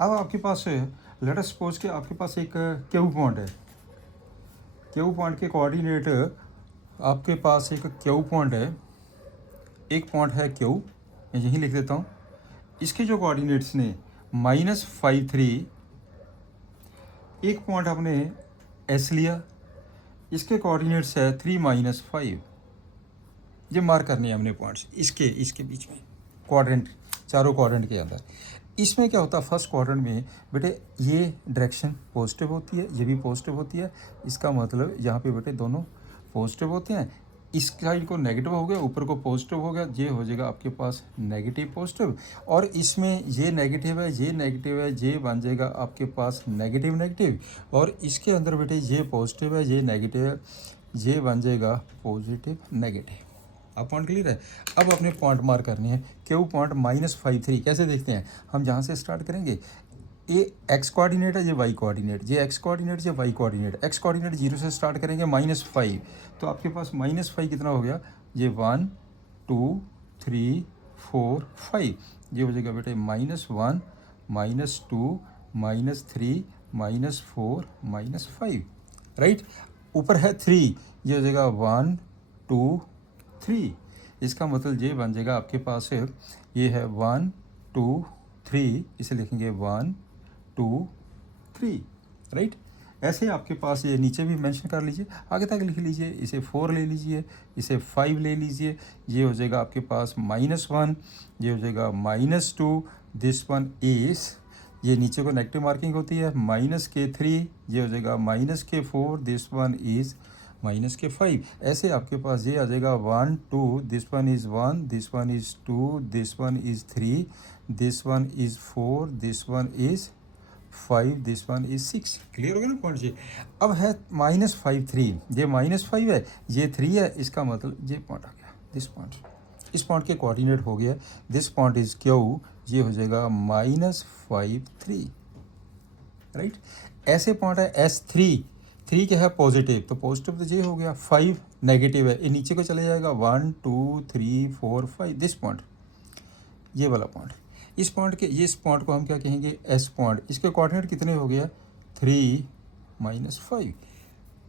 अब आपके पास लेट अस सपोज कि आपके पास एक क्यू पॉइंट है, क्यू पॉइंट के कोऑर्डिनेट, आपके पास एक क्यू पॉइंट है, एक पॉइंट है क्यू, मैं यहीं लिख देता हूँ। इसके जो कोऑर्डिनेट्स ने -5 3, एक पॉइंट आपने एस लिया, इसके कोऑर्डिनेट्स है 3 -5। ये मार्क करने हैं हमने पॉइंट्स इसके बीच में, क्वाड्रेंट, चारों क्वाड्रेंट के अंदर। इसमें क्या होता है, फर्स्ट क्वाड्रेंट में बेटे ये डायरेक्शन पॉजिटिव होती है, ये भी पॉजिटिव होती है। इसका मतलब यहाँ पे बेटे दोनों पॉजिटिव होते हैं। इस साइड को नेगेटिव हो गया, ऊपर को पॉजिटिव हो गया, ये हो जाएगा आपके पास नेगेटिव पॉजिटिव। और इसमें ये नेगेटिव है, ये नेगेटिव है, ये बन जाएगा आपके पास नेगेटिव नेगेटिव। और इसके अंदर बेटे ये पॉजिटिव है, ये नेगेटिव है, ये बन जाएगा पॉजिटिव नेगेटिव। अब पॉइंट क्लियर है। अब अपने पॉइंट मार्क करने हैं। क्यू पॉइंट -53 कैसे देखते हैं हम, जहाँ से स्टार्ट करेंगे, ये एक्स कोऑर्डिनेट है, ये वाई कोऑर्डिनेट, ये एक्स कोऑर्डिनेट, ये वाई कोऑर्डिनेट। एक्स कोऑर्डिनेट 0 से स्टार्ट करेंगे -5, तो आपके पास -5 कितना हो गया, ये 1 2 3 4 5, ये हो जाएगा बेटे -1 -2 -3 -4 -5, राइट। ऊपर है 3, ये हो जाएगा 1 2 3। इसका मतलब ये बन जाएगा आपके पास है, ये है 1 2 3, इसे लिखेंगे 1 2 3, राइट। ऐसे आपके पास ये नीचे भी मेंशन कर लीजिए, आगे तक लिख लीजिए, इसे 4 ले लीजिए, इसे 5 ले लीजिए, ये हो जाएगा आपके पास -1, ये हो जाएगा -2, दिस वन इज, ये नीचे को नेगेटिव मार्किंग होती है, -3, ये हो जाएगा -4, दिस वन इज -5। ऐसे आपके पास ये आ जाएगा 1 2, this one is 1, this one is 2, this one is 3, this one is 4, this one is 5, this one is 6। Clear हो गया ना पॉइंट जी। अब है -5 3, ये -5 है, ये 3 है, इसका मतलब ये पॉइंट आ गया, दिस पॉइंट, इस पॉइंट के कोऑर्डिनेट हो गया, दिस पॉइंट इज क्यू, ये हो जाएगा -5 3, राइट। ऐसे पॉइंट है S3, 3 क्या है पॉजिटिव, तो पॉजिटिव तो ये हो गया, 5 नेगेटिव है, ये नीचे को चले जाएगा 1 2 3 4 5, दिस पॉइंट, ये वाला पॉइंट। इस पॉइंट के, ये इस पॉइंट को हम क्या कहेंगे, S पॉइंट। इसके कोऑर्डिनेट कितने हो गया, 3 -5।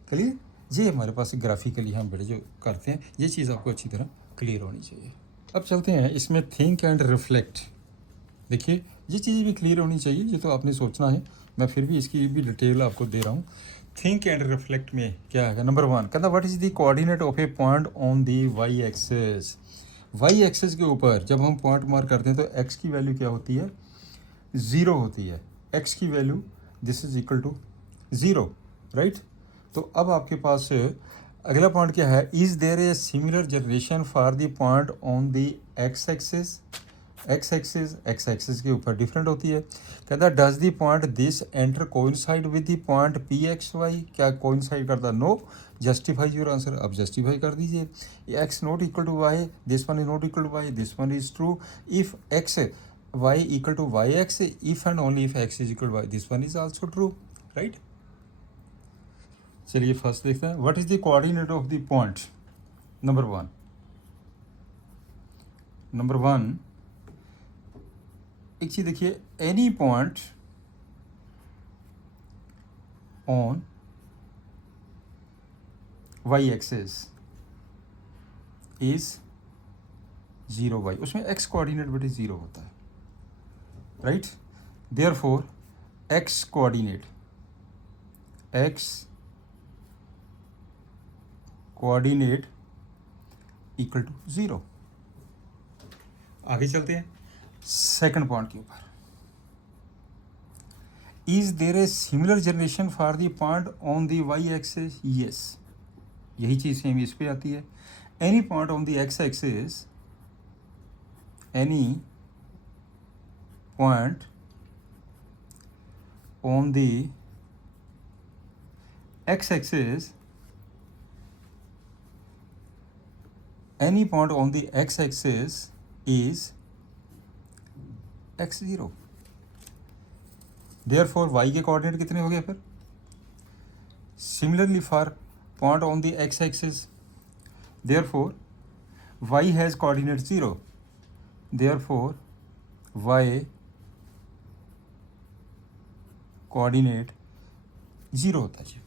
क्लियर। ये हमारे पास ग्राफिकली हम बड़े जो करते हैं, ये चीज़ आपको अच्छी तरह क्लियर होनी चाहिए। अब चलते हैं इसमें थिंक एंड रिफ्लेक्ट। देखिए ये चीज़ भी क्लियर होनी चाहिए, ये तो आपने सोचना है, मैं फिर भी इसकी भी डिटेल आपको दे रहा हूँ। थिंक एंड रिफ्लेक्ट में क्या है, नंबर 1 कहता what is the coordinate of a point on the Y axes. Y axes के ऊपर जब हम पॉइंट मार्क करते हैं तो एक्स की वैल्यू क्या होती है, 0 होती है। एक्स की value this is equal to 0, right. तो अब आपके पास अगला पॉइंट क्या है, is there a similar generation for the point on the X axis. X axis के ऊपर डिफरेंट होती है। कहता does the point this enter coincide with the point P X Y, क्या कोइंसाइड करता, नो। जस्टिफाई योर आंसर, अब justify कर दीजिए। X not equal to Y, this one is not equal to Y, this one is true. If X Y equal to Y X, if and only if X is equal Y, this one is also true, right. चलिए first देखते हैं, what is the coordinate of the point. Number 1 एक चीज देखिए, any point on Y axis is 0 Y, उसमें X coordinate बेटे 0 होता है, right. Therefore X coordinate equal to 0। आगे चलते हैं सेकंड पॉइंट के ऊपर, is there a similar generation for the point on the Y axis, yes, यही चीज सेम इस पे आती है। Any point on the X axis, any point on the X axis, any point on the x axis is x0। therefore y के coordinate कितने हो गए फिर, similarly for point on the x axis, therefore y has coordinate 0, therefore y coordinate 0 होता है,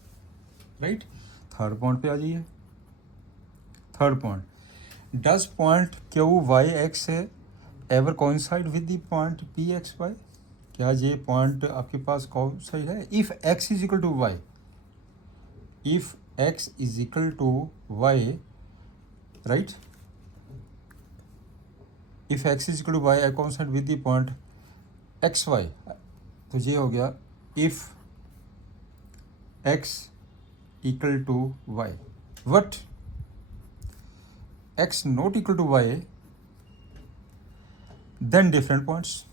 right. Third point पे आ जाइए। Third point, does point Q Y X ever coincide with the point P X Y, क्या ये point आपके पास coincide है। If X is equal to Y, if X is equal to Y, right, if X is equal to Y I coincide with the point X Y, तो ये हो गया if X equal to Y, what x not equal to y, then different points,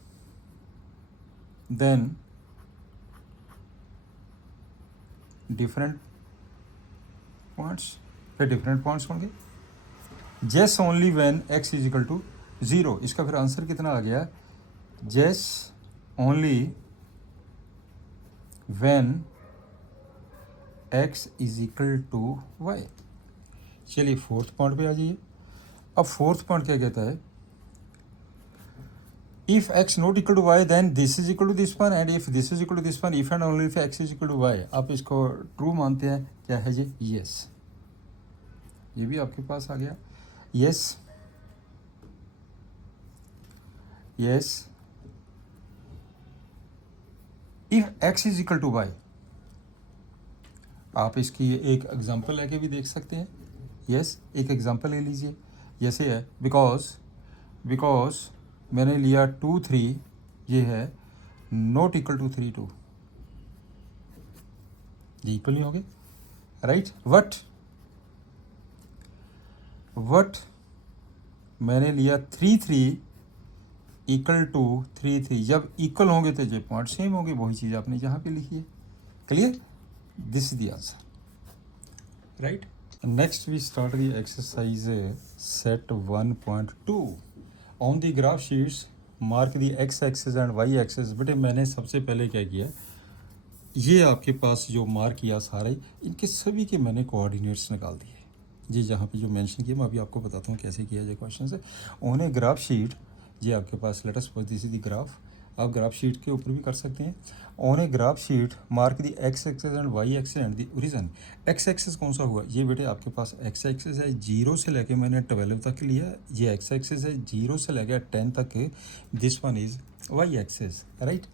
then different points, फिर different points होंगे. yes only when x is equal to 0. इसका फिर answer कितना आ गया? yes only when x is equal to y. चलिए fourth point पे आ जाइए. अब फोर्थ पॉइंट क्या कहता है? if x not equal to y then this is equal to this one, and if this is equal to this one, if and only if x is equal to y. आप इसको true मानते हैं? क्या है जी? yes. ये भी आपके पास आ गया. yes yes if x is equal to y. आप इसकी एक एग्जांपल लेके भी देख सकते हैं. यस, एक एग्जांपल ले लीजिए. जैसे है बिकॉज मैंने लिया 2 3, ये है नॉट इक्वल टू 3 2. ये इक्वल नहीं हो गए, राइट. वट मैंने लिया 3 3 इक्वल टू 3 3. जब इक्वल होंगे तो जो पॉइंट सेम होंगे, वही चीज़ आपने यहाँ पे लिखी है. Clear? This is the answer, right. Next we start the exercise set 1.2. On the graph sheets mark the X axis and Y axis. बेटे मैंने सबसे पहले क्या किया, ये आपके पास जो मार्क किया सारे, इनके सभी के मैंने कोऑर्डिनेट्स निकाल दिए. जी जहाँ पे जो मेंशन किया मैं अभी आपको बताता हूँ कैसे किया जाए क्वेश्चन से. ऑन ए ग्राफ शीट, ये आपके पास let us suppose this is the graph. आप ग्राफ शीट के ऊपर भी कर सकते हैं. On a graph sheet mark the X axis and Y axis and the origin. X axis कौन सा हुआ? ये बेटे आपके पास एक्स एक्सिस है 0 से लेके मैंने 12 तक लिया. ये एक्स एक्सिस है 0 से लेके 10 तक. This one is Y axis, right.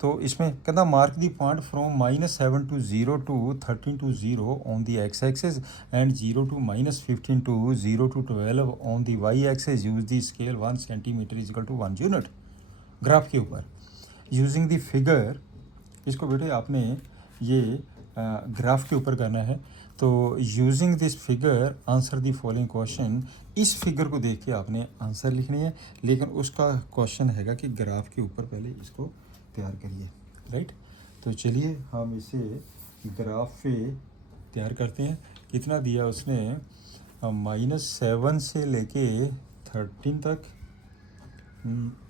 तो इसमें कहना mark the point from -7 to 0 to 13 to 0 on the x axis and 0 to -15 to 0 to 12 on the Y axis. Use the scale 1 centimetre is equal to 1 unit. Graph के ऊपर using the figure. इसको बेटे आपने ये graph के ऊपर करना है. तो using this figure answer the following question. इस फिगर को देख के आपने आंसर लिखनी है, लेकिन उसका क्वेश्चन हैगा कि ग्राफ के ऊपर पहले इसको तैयार करिए, राइट. तो चलिए हम इसे ग्राफ पे तैयार करते हैं. कितना दिया उसने? -7 से लेके 13 तक,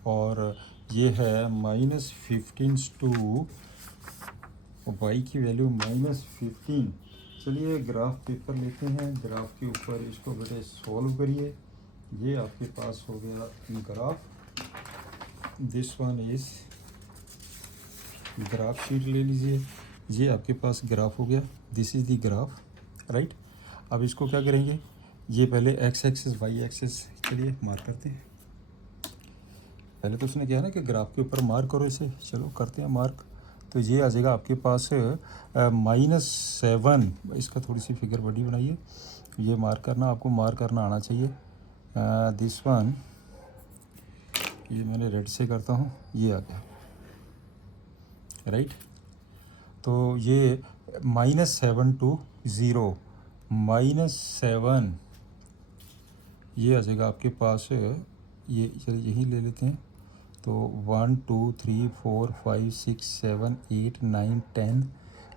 और ये है -15 टू वाई की वैल्यू -15. चलिए ग्राफ पेपर लेते हैं. ग्राफ के ऊपर इसको बेटे सॉल्व करिए. ये आपके पास हो गया graph. This one is graph sheet ले लीजिए. ये आपके पास ग्राफ हो गया. This is the graph, right. अब इसको क्या करेंगे? ये पहले एक्स एक्सिस वाई एक्सिस, चलिए मार्क करते हैं. पहले तो उसने कहा ना कि ग्राफ के ऊपर मार्क करो इसे. चलो करते हैं मार्क. तो ये आ जाएगा आपके पास -7. इसका थोड़ी सी फिगर बड़ी बनाइए. ये मार्क करना, आपको मार्क करना आना चाहिए. दिस वन, ये मैंने रेड से करता हूँ. ये आ गया, राइट. तो ये -7 to 0, -7, ये आ जाएगा आपके पास. ये चलिए यही ले लेते हैं. तो 1 2 3 4 5 6 7 8 9 10,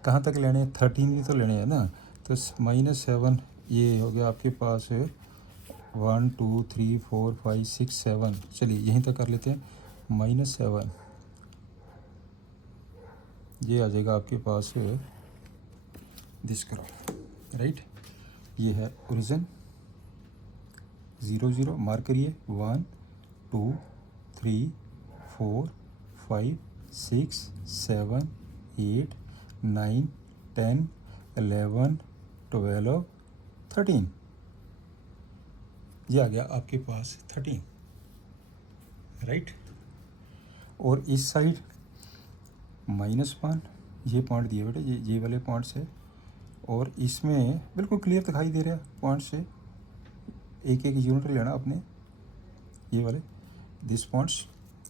कहाँ तक लेने हैं? 13 भी तो लेने हैं ना. तो -7 ये हो गया आपके पास 1 2 3 4 5 6 7. चलिए यहीं तक कर लेते हैं. -7 ये आ जाएगा आपके पास दिस ग्राफ, राइट. ये है ओरिजिन. 0 0 मार्क करिए. 1 2 3 4 5 6 7 8 9 10 11 12 13. ये आ गया आपके पास 13, राइट. और इस साइड -1, ये पॉइंट दिए बेटे, ये वाले पॉइंट से. और इसमें बिल्कुल क्लियर दिखाई दे रहा है पॉइंट से. एक एक यूनिट लेना अपने, ये वाले दिस पॉइंट्स,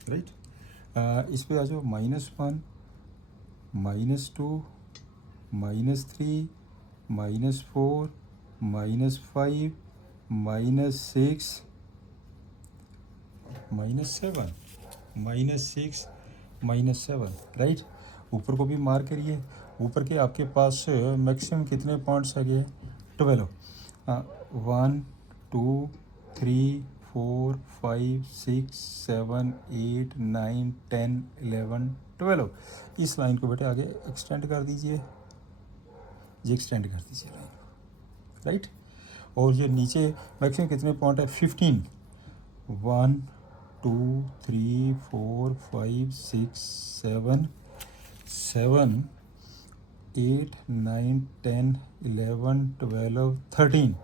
राइट. इस पे आ जाओ. -1 -2 -3 -4 -5 -6 -7 -6 -7, राइट। ऊपर को भी मार्क करिए। ऊपर के आपके पास मैक्सिमम कितने पॉइंट्स आ गए? 12। 1 2 3 4 5 6 7 8 9 10 11 12। इस लाइन को बेटे आगे एक्सटेंड कर दीजिए, ये एक्सटेंड कर दीजिए लाइन, राइट। और ये नीचे मैक्सिमम कितने पॉइंट है? 15। 1 2 3 4 5 6 7 8 9 10 11 12 13।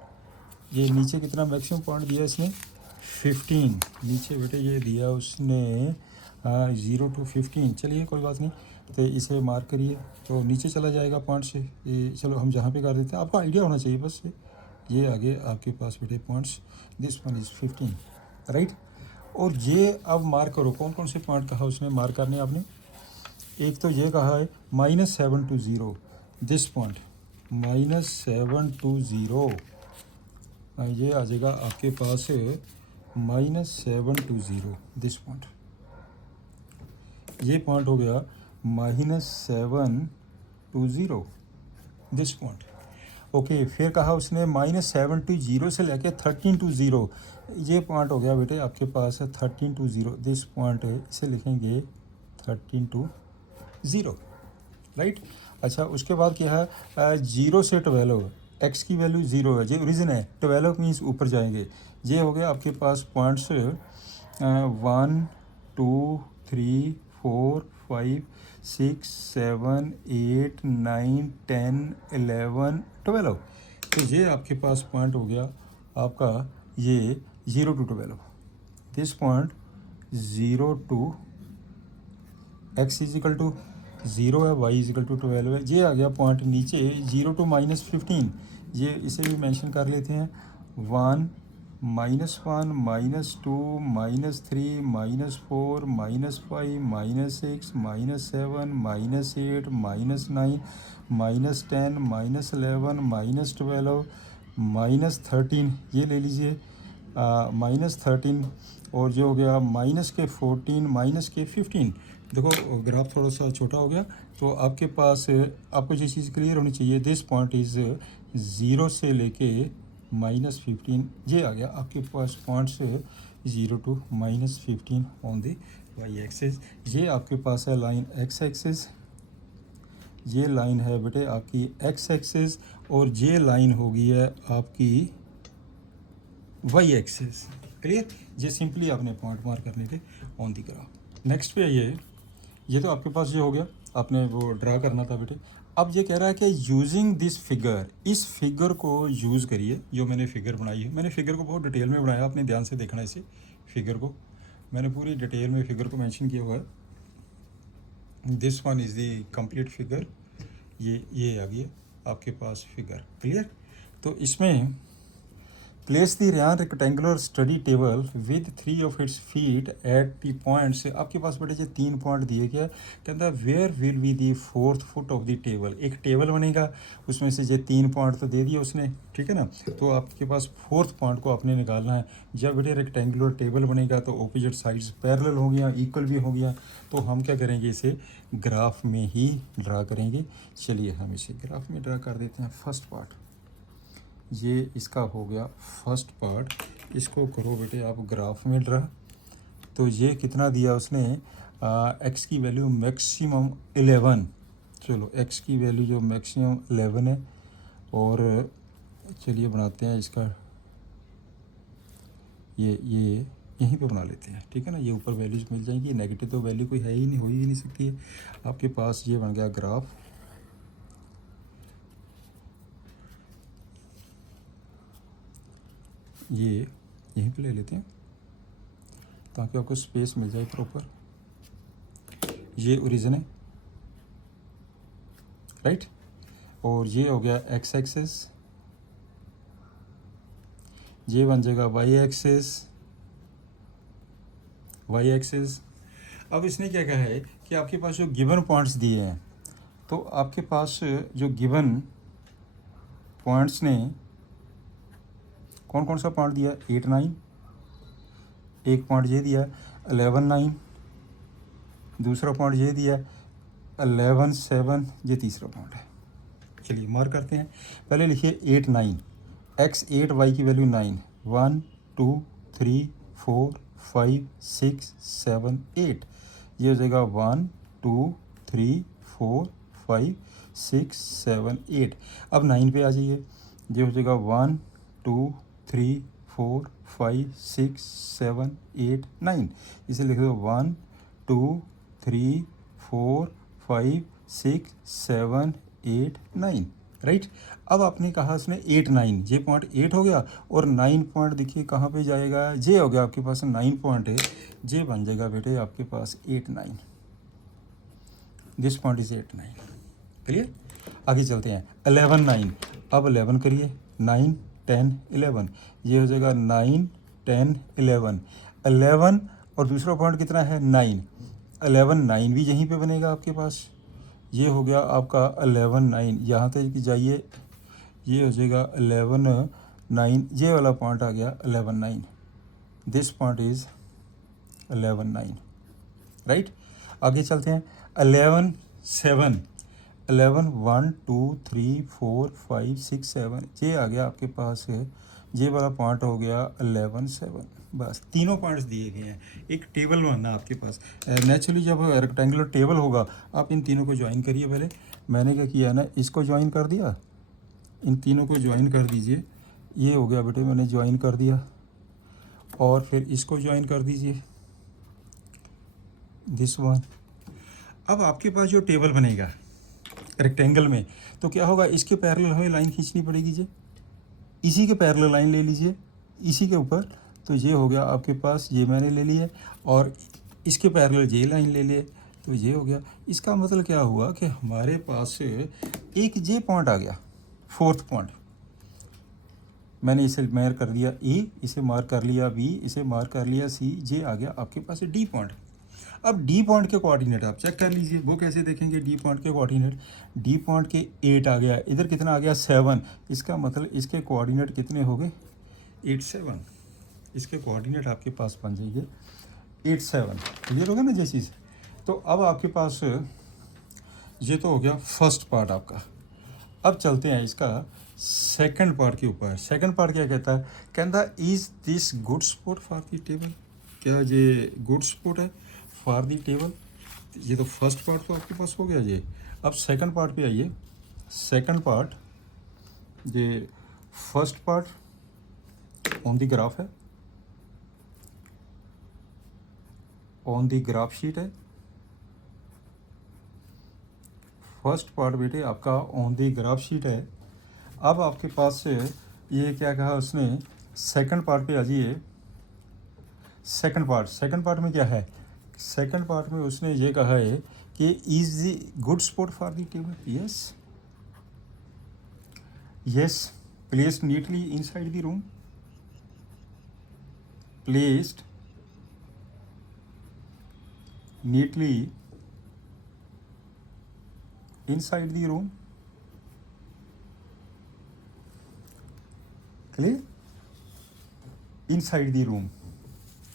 ये नीचे कितना मैक्सिमम पॉइंट दिया इसने? 15। नीचे बेटे ये दिया उसने 0 to 15। चलिए कोई बात नहीं, तो इसे मार्क करिए तो नीचे चला जाएगा पॉइंट से। ये चलो हम जहाँ पे कर देते हैं, आपको आइडिया होना चाहिए बस। ये आगे आपके पास बेटे points, this one is 15, right. और ये अब मार्क करो, कौन कौन से पॉइंट कहा उसने मार्क करने आपने? एक तो ये कहा है -7 to 0, दिस पॉइंट -7 to 0। ये आ जाएगा आपके पास -7 to 0, दिस पॉइंट। ये पॉइंट हो गया -7 to 0, दिस पॉइंट। ओके, फिर कहा उसने -7 to 0 से लेके 13 to 0। ये पॉइंट हो गया बेटे आपके पास 13 to 0, दिस पॉइंट। इसे लिखेंगे 13 to 0, राइट। अच्छा, उसके बाद क्या है? 0 से 12, एक्स की वैल्यू 0 है, ये ओरिजिन है। 12 मीन्स ऊपर जाएंगे। ये हो गया आपके पास पॉइंट्स 1 2 3 4 5 6 7 8 9 10 11 12। तो ये आपके पास पॉइंट हो गया आपका ये 0 to 12, this point 0 to x is equal to 0 है, y इजिकल टू 12 है। ये आ गया पॉइंट नीचे 0 to -15। ये इसे भी मेंशन कर लेते हैं। 1 -1 -2 -3 -4 -5 -6 -7 -8 -9 -10 -11 -12 -13। ये ले लीजिए -13। और जो हो गया -14 -15। देखो ग्राफ थोड़ा सा छोटा हो गया, तो आपके पास आपको ये चीज़ क्लियर होनी चाहिए। दिस पॉइंट इज़ 0 से लेके -15। ये आ गया आपके पास points 0 to -15 on the Y axis. ये आपके पास है लाइन एक्स एक्सिस, ये लाइन है बेटे आपकी एक्स एक्सिस, और ये लाइन होगी है आपकी वाई एक्सिस। क्लियर? ये सिंपली आपने पॉइंट मार्क करने थे ऑन दी ग्राफ। नेक्स्ट पे आइए, ये तो आपके पास ये हो गया, आपने वो ड्रा करना था बेटे। अब ये कह रहा है कि यूजिंग दिस फिगर, इस फिगर को यूज़ करिए। जो मैंने फिगर बनाई है, मैंने फिगर को बहुत डिटेल में बनाया, आपने ध्यान से देखना इसे। फिगर को मैंने पूरी डिटेल में फिगर को मेंशन किया हुआ है। This one is the complete figure. ये आ गई है आपके पास फिगर। क्लियर? तो इसमें place the rain rectangular study table with 3 of its feet at the points. आपके पास बेटे जो 3 पॉइंट दिए गए, कहता है where will be the 4th foot of the table. एक टेबल बनेगा, उसमें से ये 3 पॉइंट तो दे दिए उसने, ठीक है ना। तो आपके पास 4th पॉइंट को आपने निकालना है। जब बेटे रेक्टेंगुलर टेबल बनेगा तो ऑपोजिट साइड्स पैरेलल हो गया, इक्वल भी हो गया। तो हम क्या करेंगे, इसे ग्राफ में ही ड्रा करेंगे। चलिए हम इसे ग्राफ में ड्रा कर देते हैं। फर्स्ट पार्ट ये इसका हो गया फर्स्ट पार्ट, इसको करो बेटे आप ग्राफ में ड्रा। तो ये कितना दिया उसने? एक्स की वैल्यू मैक्सिमम 11। चलो एक्स की वैल्यू जो मैक्सिमम 11 है, और चलिए बनाते हैं इसका, ये यहीं पे बना लेते हैं, ठीक है ना। ये ऊपर वैल्यूज मिल जाएंगी, नेगेटिव तो वैल्यू कोई है ही नहीं, हो ही नहीं सकती है। आपके पास ये बन गया ग्राफ। ये यहीं पे ले लेते हैं ताकि आपको स्पेस मिल जाए प्रॉपर। ये ओरिजिन है, राइट। और ये हो गया एक्स एक्सिस, ये बन जाएगा वाई एक्सिस। अब इसने क्या कहा है कि आपके पास जो गिवन पॉइंट्स दिए हैं, तो आपके पास जो गिवन पॉइंट्स ने कौन कौन सा पॉइंट दिया है? 8 9, एक पॉइंट ये दिया है 11 9, दूसरा पॉइंट ये दिया है 11 7, ये तीसरा पॉइंट है। चलिए मार्क करते हैं। पहले लिखिए 8 9, x 8 y की वैल्यू 9, 1 2 3 4 5 6 7 8, ये हो जाएगा 1 2 3 4 5 6 7 8। अब 9 पे आ जाइए, ये हो जाएगा 1 2 3 4 5 6 7 8 9, इसे लिख दो 1 2 3 4 5 6 7 8 9, राइट। अब आपने कहा उसने 8 9, ये पॉइंट 8 हो गया और 9 पॉइंट देखिए कहाँ पे जाएगा, जे हो गया आपके पास 9 पॉइंट है, जे बन जाएगा बेटे आपके पास 8 9, दिस पॉइंट इज 8 9। क्लियर? आगे चलते हैं 11 9, अब 11 करिए 9 10 11, ये हो जाएगा 9 10 11 11, और दूसरा पॉइंट कितना है 9, 11 9 भी यहीं पे बनेगा आपके पास, ये हो गया आपका 11 9, यहाँ तक जाइए, ये हो जाएगा 11 9, ये वाला पॉइंट आ गया 11 9, दिस पॉइंट इज 11 9, राइट। आगे चलते हैं 11 7, 11 1 2 3 4 5 6 7, ये आ गया आपके पास है, ये वाला पॉइंट हो गया 11 7। बस तीनों पॉइंट्स दिए गए हैं, एक टेबल बनना आपके पास। नेचुरली जब रेक्टेंगुलर टेबल होगा आप इन तीनों को ज्वाइन करिए। पहले मैंने क्या किया ना, इसको ज्वाइन कर दिया, इन तीनों को ज्वाइन कर दीजिए, ये हो गया बेटे मैंने ज्वाइन कर दिया, और फिर इसको ज्वाइन कर दीजिए, दिस वन। अब आपके पास जो टेबल बनेगा रेक्टेंगल में, तो क्या होगा, इसके पैरेलल हमें लाइन खींचनी पड़ेगी जी, इसी के पैरेलल लाइन ले लीजिए इसी के ऊपर, तो ये हो गया आपके पास, ये मैंने ले लिया, और इसके पैरेलल ये लाइन ले लिए, तो ये हो गया। इसका मतलब क्या हुआ कि हमारे पास एक ये पॉइंट आ गया, फोर्थ पॉइंट, मैंने इसे मार्क कर दिया E, इसे मार्क कर लिया B, इसे मार्क कर लिया C, ये आ गया आपके पास D पॉइंट। अब D पॉइंट के कोऑर्डिनेट आप चेक कर लीजिए, वो कैसे देखेंगे D पॉइंट के कोऑर्डिनेट, D पॉइंट के 8 आ गया, इधर कितना आ गया 7, इसका मतलब इसके कोऑर्डिनेट कितने हो गए 8 7, इसके कोऑर्डिनेट आपके पास बन जाएंगे 8 7। क्लियर होगा ना ये चीज़। तो अब आपके पास ये तो हो गया फर्स्ट पार्ट आपका। अब चलते हैं इसका सेकंड पार्ट के ऊपर। सेकंड पार्ट क्या कहता है, कहता is this good spot for the table, क्या ये गुड स्पॉट है फॉर द टेबल। ये तो फर्स्ट पार्ट तो आपके पास हो गया ये। अब सेकंड पार्ट पे आइए। सेकंड पार्ट, ये first part on the graph है, ऑन द ग्राफ शीट है। फर्स्ट पार्ट बेटे आपका ऑन द ग्राफ शीट है। अब आपके पास से ये क्या कहा उसने, सेकंड पार्ट पे आ जाइए। सेकंड पार्ट में क्या है, सेकंड पार्ट में उसने ये कहा है कि is the good spot for the table. Yes yes, placed neatly inside the room, placed neatly inside the room। Clear, inside the room,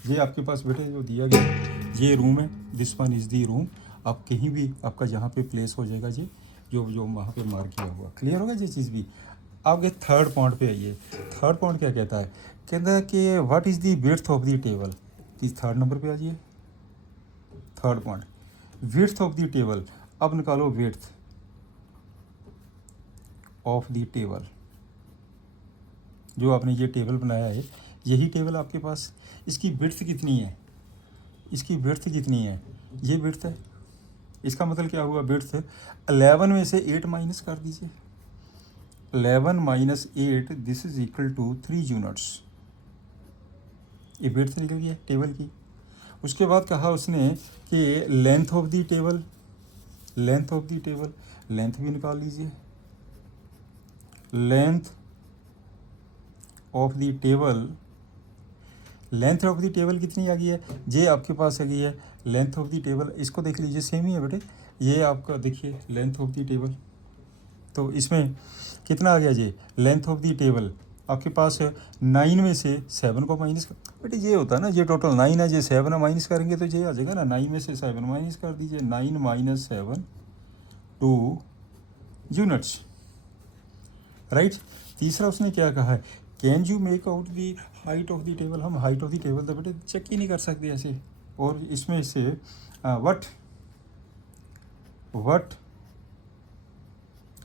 ये आपके पास बेटे जो दिया गया ये रूम है, this one is the room. आप कहीं भी आपका जहाँ पे प्लेस हो जाएगा ये जो जो वहाँ पे मार्क किया हुआ। क्लियर होगा ये चीज़ भी। आपके थर्ड पॉइंट पे आइए। थर्ड पॉइंट क्या कहता है, कहता है कि what is the width of the table. इस थर्ड नंबर पे आ जाइए। Third point, width of the table. अब निकालो विड्थ ऑफ द टेबल। जो आपने ये टेबल बनाया है, यही टेबल आपके पास, इसकी विड्थ कितनी है, इसकी विड्थ कितनी है, ये विड्थ है। इसका मतलब क्या हुआ, विड्थ 11 में से 8 माइनस कर दीजिए। 11 minus 8, this is equal to 3 units. ये विड्थ निकल गई है टेबल की। उसके बाद कहा उसने कि length of the table, length of the table, length भी निकाल लीजिए। Length of the table, length of the table कितनी आ गई है, ये आपके पास आ गई है लेंथ ऑफ दी टेबल। इसको देख लीजिए, सेम ही है बेटे, ये आपका देखिए लेंथ ऑफ दी टेबल। तो इसमें कितना आ गया जी, लेंथ ऑफ दी टेबल आपके पास 9 में से 7 को माइनस कर, बेटे ये होता है ना, ये टोटल 9 है, ये 7 है, माइनस करेंगे तो ये आ जाएगा ना, 9 में से 7 माइनस कर दीजिए, 9 माइनस 7 2 यूनिट्स, राइट। तीसरा उसने क्या कहा है, can you make out the height of the table. हम हाइट ऑफ द टेबल तो बेटे चेक ही नहीं कर सकते ऐसे। और इसमें से what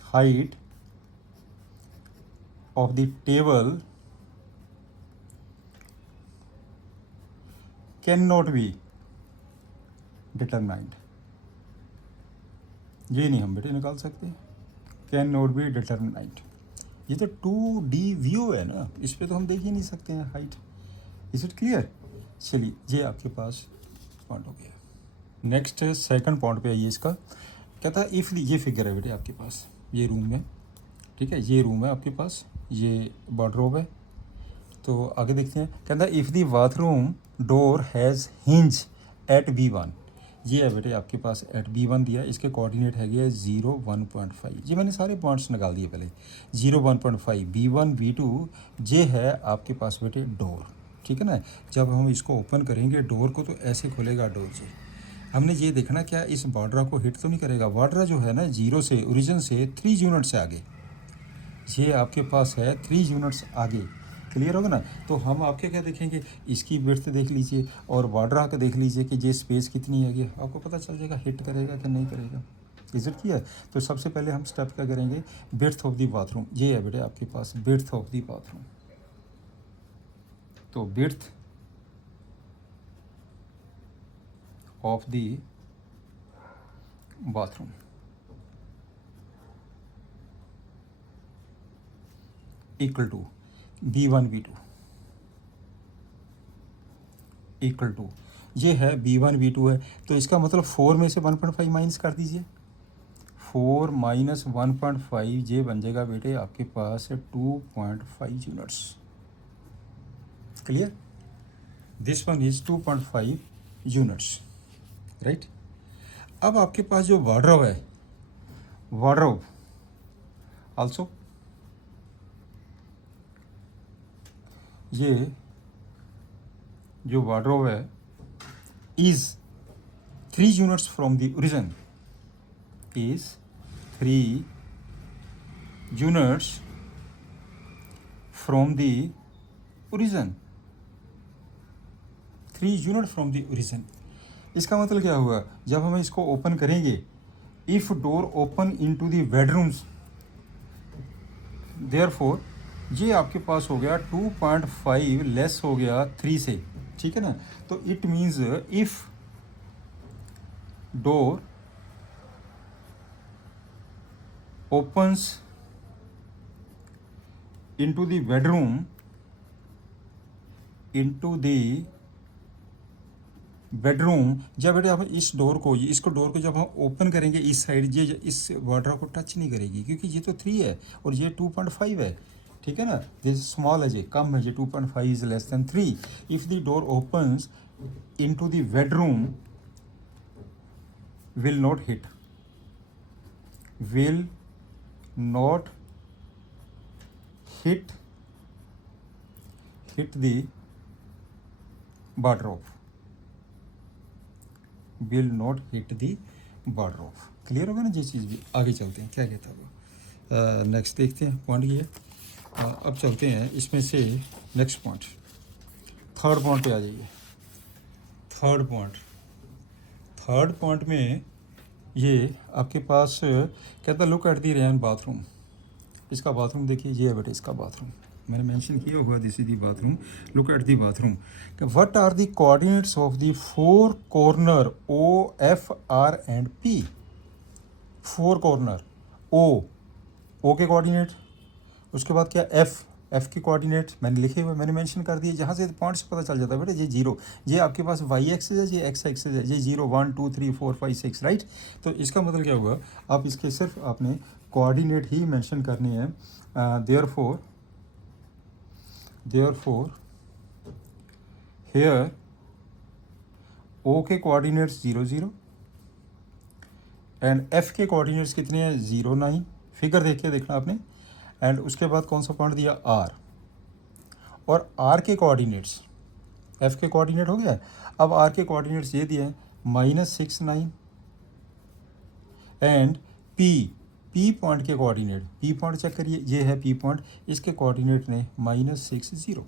height of the table can not be determined, ये नहीं हम बेटे निकाल सकते, कैन नॉट बी डिटरमाइंड। ये तो 2D व्यू है ना, इस पर तो हम देख ही नहीं सकते हैं हाइट। Is it clear? चलिए ये आपके पास पॉइंट हो गया। नेक्स्ट सेकंड पॉइंट पे आइए इसका। कहता है इफ़ ये फिगर है बेटे आपके पास, ये रूम है, ठीक है, ये रूम है आपके पास, ये वार्डरोब है। तो आगे देखते हैं, कहता है if the bathroom door has hinge at B1, ये है बेटे आपके पास एट B1 दिया, इसके कोऑर्डिनेट है 0 1.5। जी मैंने सारे पॉइंट्स निकाल दिए पहले, 0 1.5 B1 B2, ये है आपके पास बेटे डोर, ठीक है ना। जब हम इसको ओपन करेंगे डोर को तो ऐसे खुलेगा डोर जी। हमने ये देखना क्या इस बॉर्डर को हिट तो नहीं करेगा, बॉर्डर जो है ना 0 से ओरिजिन से 3 यूनिट से आगे, ये आपके पास है 3 यूनिट्स आगे, क्लियर होगा ना। तो हम आपके क्या देखेंगे, इसकी विड्थ देख लीजिए और बॉर्डर का देख लीजिए कि ये स्पेस कितनी है, आपको पता चल जाएगा हिट करेगा कि नहीं करेगा। Is it clear? तो सबसे पहले हम स्टेप क्या करेंगे, विड्थ ऑफ द बाथरूम, ये है बेटे आपके पास विड्थ ऑफ द बाथरूम। तो width of the bathroom equal to B1 B2 equal to, ये है B1 B2 है, तो इसका मतलब 4 में से 1.5 माइनस कर दीजिए, 4 माइनस 1.5 ये बन जाएगा बेटे आपके पास 2.5 units, clear. This one is 2.5 units, right. अब आपके पास जो वार्डरोब है, वार्डरोब आल्सो, ये जो वार्डरोब है is 3 units from the origin, is 3 units from the origin, 3 unit from the origin. इसका मतलब क्या हुआ, जब हम इसको ओपन करेंगे, if door open into the bedrooms, therefore ये आपके पास हो गया 2.5 लेस हो गया 3 से, ठीक है ना। तो it means if door opens into the bedroom, जब बेटे आप इस डोर को, इसको डोर को जब हम ओपन करेंगे इस साइड, ये इस वार्डरोब को टच नहीं करेगी क्योंकि ये तो 3 है और ये 2.5 है, ठीक है ना। दिस स्मॉल है, ये कम है, ये 2.5 is less than 3। If the door opens into the bedroom will not hit the wardrobe, will not hit the wardrobe। Clear होगा ना ये चीज़ भी। आगे चलते हैं क्या कहता है नेक्स्ट देखते हैं पॉइंट ये। अब चलते हैं इसमें से नेक्स्ट पॉइंट, थर्ड पॉइंट पे आ जाइए। थर्ड पॉइंट में ये आपके पास कहता look at the rain bathroom, इसका बाथरूम देखिए, ये है बेटे इसका बाथरूम, मैंने मेंशन किया हुआ this is the bathroom, look at the bathroom. What are the coordinates of the 4 corner OFR and P। 4 corner O के कोऑर्डिनेट, उसके बाद क्या F के कोऑर्डिनेट मैंने लिखे हुए, मैंने मेंशन कर दिए, जहाँ से पॉइंट से पता चल जाता है बेटे ये 0, ये आपके पास Y एक्सिस है, ये X एक्सिस है, ये 0 1 2 3 4 5 6, राइट। तो इसका मतलब क्या होगा, आप इसके सिर्फ आपने कोऑर्डिनेट ही मेंशन करने हैं। देयरफॉर हेयर O के कोऑर्डिनेट्स 0 0 एंड F के कोऑर्डिनेट्स कितने हैं 0 9, फिगर देख के देखना आपने। एंड उसके बाद कौन सा पॉइंट दिया R, और आर के कोऑर्डिनेट्स, एफ के कोऑर्डिनेट हो गया। अब आर के कोऑर्डिनेट्स ये दिए हैं -6 9 एंड पी पॉइंट के कोऑर्डिनेट, पी पॉइंट चेक करिए, ये है पी पॉइंट, इसके कोऑर्डिनेट ने -6 0।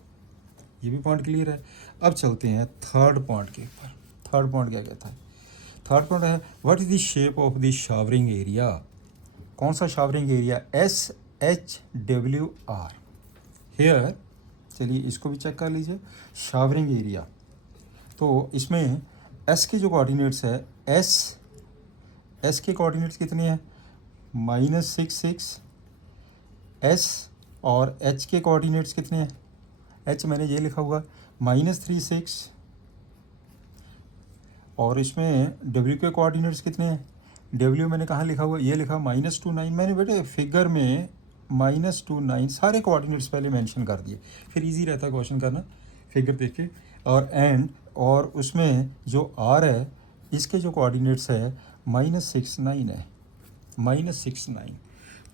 ये भी पॉइंट क्लियर है। अब चलते हैं थर्ड पॉइंट के ऊपर। थर्ड पॉइंट क्या कहता है? थर्ड पॉइंट है what is the shape of the showering area. कौन सा शावरिंग एरिया? SHWR hair. चलिए इसको भी चेक कर लीजिए, शावरिंग एरिया। तो इसमें एस के जो कोऑर्डिनेट्स है, एस के कोऑर्डिनेट्स कितने हैं? -6 एस, और एच के कोऑर्डिनेट्स कितने हैं? एच मैंने ये लिखा हुआ -36, और इसमें डब्ल्यू के कोऑर्डिनेट्स कितने हैं? डब्ल्यू मैंने कहाँ लिखा हुआ? ये लिखा -2 9। मैंने बेटे फिगर में -2 9 सारे कोऑर्डिनेट्स पहले मेंशन कर दिए, फिर इजी रहता है क्वेश्चन करना फिगर देख के। और एंड, और उसमें जो आर है इसके जो कोऑर्डिनेट्स है -6 9 है, -6 9।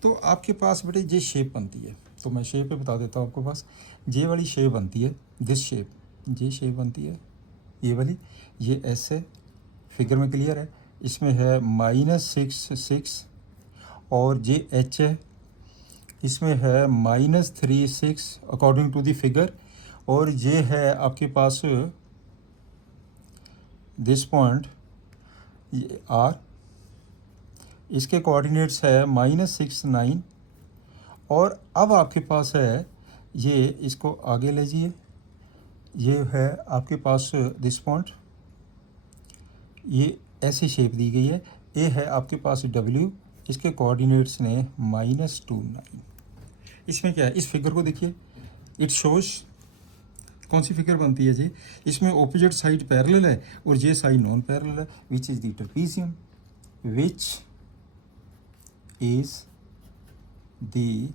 तो आपके पास बेटे ये शेप बनती है, तो मैं शेप पे बता देता हूँ आपके पास। ये वाली शेप बनती है, दिस शेप, ये शेप बनती है, ये वाली, ये ऐसे फिगर में क्लियर है। इसमें है -6 और ये एच है, इसमें है -36 अकॉर्डिंग टू द फिगर, और ये है आपके पास दिस पॉइंट ये आर, इसके कोऑर्डिनेट्स है -6 9। और अब आपके पास है ये, इसको आगे ले जाइए, ये है आपके पास दिस पॉइंट, ये ऐसी शेप दी गई है। ए है आपके पास डब्ल्यू, इसके कोऑर्डिनेट्स ने -2 9। इसमें क्या है? इस फिगर को देखिए, इट शोज कौन सी फिगर बनती है जी? इसमें ऑपोजिट साइड पैरेलल है और ये साइड नॉन पैरेलल है, which is the trapezium, which is the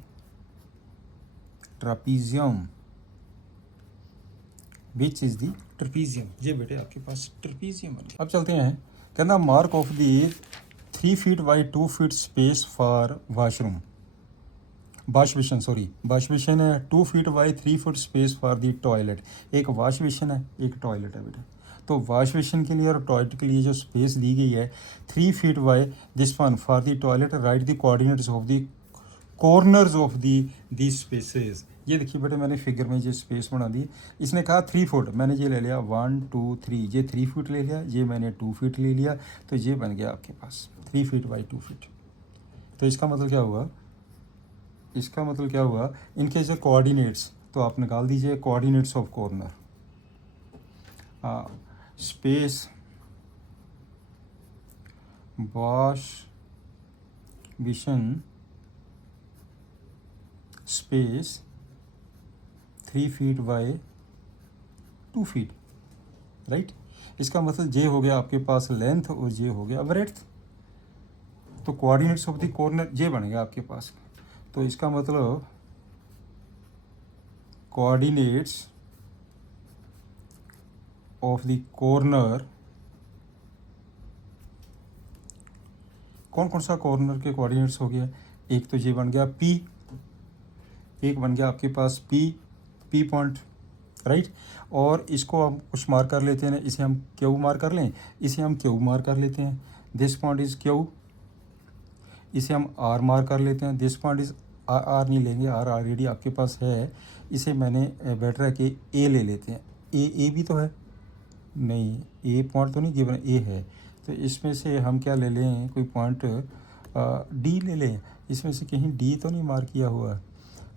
trapezium, which is the trapezium. ये बेटे आपके पास ट्रेपीजियम बन गया। अब चलते हैं, कहना mark of the 3 feet by 2 feet space for washroom, wash basin, sorry wash basin है 2 feet by 3 foot space for the toilet. एक वॉश बेसिन है, एक टॉयलेट है बेटा। तो वॉश बेसिन के लिए और टॉयलेट के लिए जो स्पेस दी गई है 3 feet by this one for the toilet, right the coordinates of the corners of the spaces. ये देखिए बेटे, मैंने फिगर में ये स्पेस बना दी। इसने कहा 3 फुट, मैंने ये ले लिया 1 2 3, ये 3 फुट ले लिया, ये मैंने 2 फीट ले लिया, तो ये बन गया आपके पास 3 फीट बाई 2 फीट। तो इसका मतलब क्या हुआ? इसका मतलब क्या हुआ? इनके जो कोऑर्डिनेट्स, तो आप निकाल दीजिए coordinates of corner. Space wash basin space 3 feet by 2 feet, right. इसका मतलब ये हो गया आपके पास लेंथ और ये हो गया ब्रेड्थ। तो कोऑर्डिनेट्स ऑफ द कॉर्नर ये बनेगा आपके पास। तो इसका मतलब कोऑर्डिनेट्स ऑफ द कॉर्नर, कौन कौन सा कॉर्नर के कोऑर्डिनेट्स हो गया? एक तो ये बन गया P, एक बन गया आपके पास P पॉइंट, राइट। और इसको हम कुछ मार्क कर लेते हैं, इसे हम Q मार्क कर लें, इसे हम Q मार्क कर लेते हैं, दिस पॉइंट इज़ Q। इसे हम R मार्क कर लेते हैं, दिस पॉइंट इज़ R नहीं लेंगे, R ऑलरेडी आपके पास है। इसे मैंने बेटर है कि A ले लेते हैं। A भी तो है, नहीं A पॉइंट तो नहीं गिवन, A है। तो इसमें से हम क्या ले लें, कोई पॉइंट D ले लें। इसमें से कहीं D तो नहीं मार्क किया हुआ,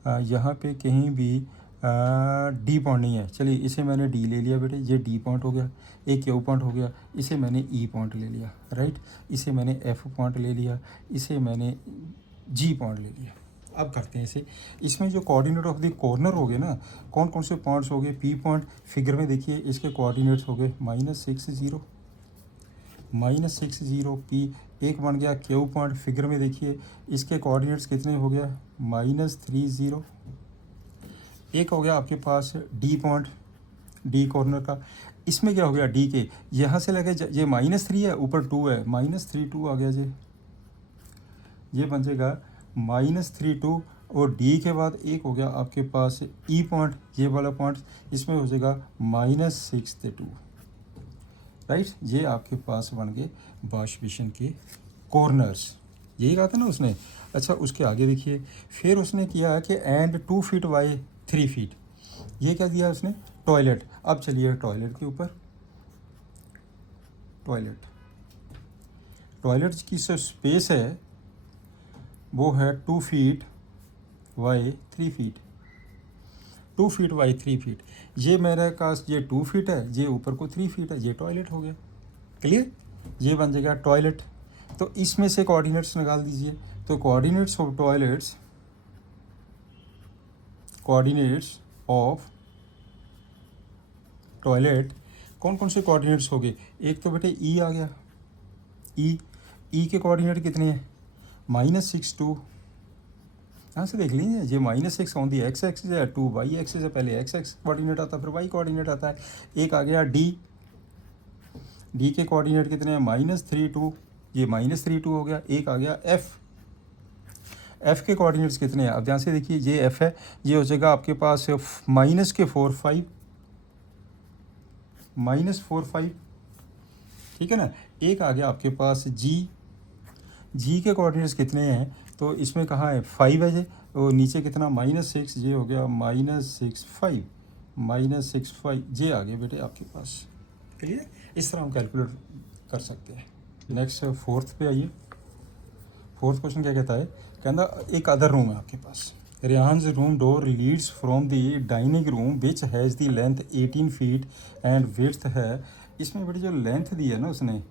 यहाँ पे कहीं भी D पॉइंट नहीं है। चलिए इसे मैंने D ले लिया बेटे, ये D पॉइंट हो गया। एक Q पॉइंट हो गया, इसे मैंने E पॉइंट ले लिया, राइट। इसे मैंने F पॉइंट ले लिया, इसे मैंने G पॉइंट ले लिया। अब करते हैं इसे, इसमें जो कोऑर्डिनेट ऑफ द कॉर्नर हो गए ना, कौन कौन से पॉइंट्स हो गए? P पॉइंट फिगर में देखिए, इसके कोऑर्डिनेट्स हो गए -6 0 P। एक बन गया Q पॉइंट, फिगर में देखिए इसके कोऑर्डिनेट्स कितने हो गया? -3 0। एक हो गया आपके पास D पॉइंट, D कॉर्नर का। इसमें क्या हो गया? D के यहाँ से लगे, ये -3 है, ऊपर 2 है, -3 2 आ गया जी। ये बन जाएगा -3 2 और डी के बाद एक हो गया आपके पास ई पॉइंट, ये वाला पॉइंट, इसमें हो जाएगा -62, राइट। ये आपके पास बन गए वाश बेसिन के कॉर्नर्स, यही कहा था ना उसने। अच्छा, उसके आगे देखिए, फिर उसने किया कि एंड 2 फीट बाई 3 फीट, ये क्या दिया उसने, टॉयलेट। अब चलिए टॉयलेट के ऊपर, टॉयलेट की जो स्पेस है वो है 2 feet by 3 feet, 2 feet by 3 feet. ये मेरे पास ये 2 फीट है, ये ऊपर को 3 फीट है, ये टॉयलेट हो गया। क्लियर, ये बन जाएगा टॉयलेट। तो इसमें से कोऑर्डिनेट्स निकाल दीजिए। तो कोऑर्डिनेट्स ऑफ टॉयलेट कौन कौन से कोऑर्डिनेट्स हो गए, एक तो बेटे ई आ गया, ई के कोऑर्डिनेट कितने हैं, -62, यहाँ से देख लीजिए, ये -6 ऑन दी एक्स एक्सिस है, 2 वाई एक्सिस है, पहले एक्स कोऑर्डिनेट आता है फिर वाई कोऑर्डिनेट आता है। एक आ गया डी के कोऑर्डिनेट कितने हैं, -32, ये -32 हो गया। एक आ गया एफ के कोऑर्डिनेट्स कितने हैं, अब ध्यान से देखिए, ये एफ है, ये हो जाएगा आपके पास -4 5, ठीक है ना। एक आ गया आपके पास जी के कोऑर्डिनेट्स कितने हैं, तो इसमें कहाँ है 5 है, ये और नीचे कितना -6, ये हो गया -6 ये आ गए बेटे आपके पास। क्लियर, इस तरह हम कैलकुलेट कर सकते हैं। नेक्स्ट फोर्थ पे आइए। फोर्थ क्वेश्चन क्या कहता है, कहना एक अदर रूम है आपके पास, Rehan's room door leads from the dining room which has the length 18 feet and width है। इसमें बेटे जो लेंथ दी है ना उसने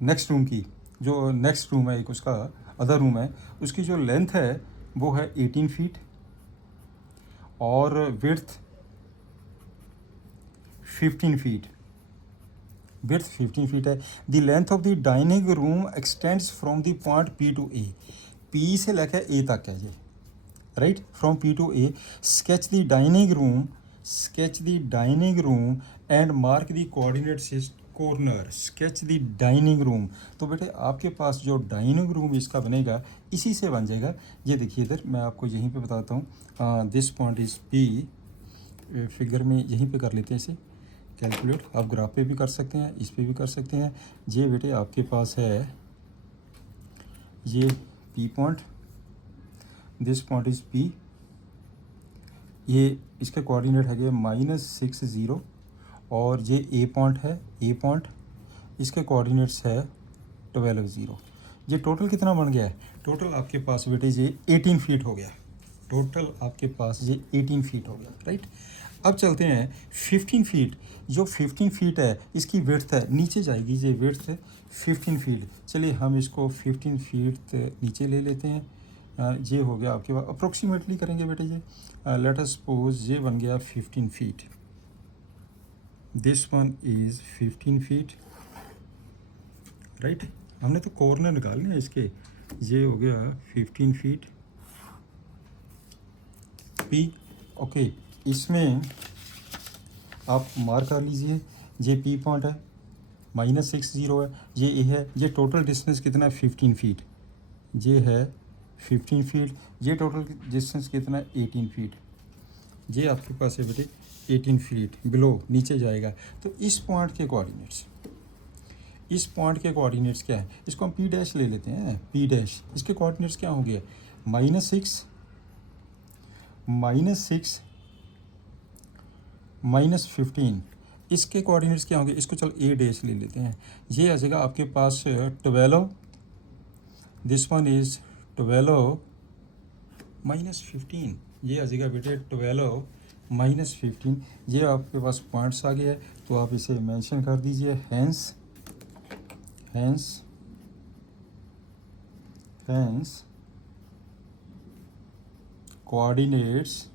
नेक्स्ट रूम की, जो नेक्स्ट रूम है एक उसका अदर रूम है, उसकी जो लेंथ है वो है 18 फीट और विड्थ 15 फीट, विड्थ 15 फीट है। The length of the dining room extends from the point P to A, P से लेकर ए तक है ये, right, from P to A. Sketch the dining room and mark the coordinate corner. Sketch the dining room, तो बेटे आपके पास जो dining room इसका बनेगा इसी से बन जाएगा। ये देखिए इधर मैं आपको यहीं पे बताता हूँ, this point is P, figure में यहीं पे कर लेते हैं इसे कैलकुलेट। आप ग्राफ पे भी कर सकते हैं, इस पे भी कर सकते हैं। ये बेटे आपके पास है ये P point, this point is P, ये इसके कोऑर्डिनेट है -60 और ये ए पॉइंट है, ए पॉइंट इसके कोऑर्डिनेट्स है 12 ये टोटल कितना बन गया है, टोटल आपके पास बेटे ये 18 फीट हो गया, टोटल आपके पास ये 18 फीट हो गया, राइट। अब चलते हैं 15 फीट, जो 15 फीट है इसकी विड्थ है, नीचे जाएगी ये विड्थ 15 फीट। चलिए हम इसको 15 फीट नीचे ले लेते हैं, ये हो गया आपके पास, अप्रोक्सीमेटली करेंगे बेटे ये, लेट अस सपोज ये बन गया 15 feet, this one is 15 feet, right. हमने तो कॉर्नर निकालने हैं इसके, ये हो गया 15 फीट पी, ओके। इसमें आप मार्क कर लीजिए, ये पी पॉइंट है, -60 है, ये ए है, ये टोटल डिस्टेंस कितना है 15 फीट, ये है 15 फीट, ये टोटल डिस्टेंस कितना है 18 फीट, ये आपके पास है बेटे 18 फीट बिलो, नीचे जाएगा। तो इस पॉइंट के कोऑर्डिनेट्स, इस पॉइंट के कोऑर्डिनेट्स क्या है, इसको हम पी डैश ले लेते हैं, पी डैश, इसके कोऑर्डिनेट्स क्या होंगे, -6 -15, इसके कोऑर्डिनेट्स क्या होंगे, इसको चलो ए डैश ले लेते हैं, ये आ जाएगा आपके पास 12, दिस वन इज 12 -15, ये आ जाएगा बेटे 12 -15, ये आपके पास पॉइंट्स आ गया है, तो आप इसे मेंशन कर दीजिए, hence coordinates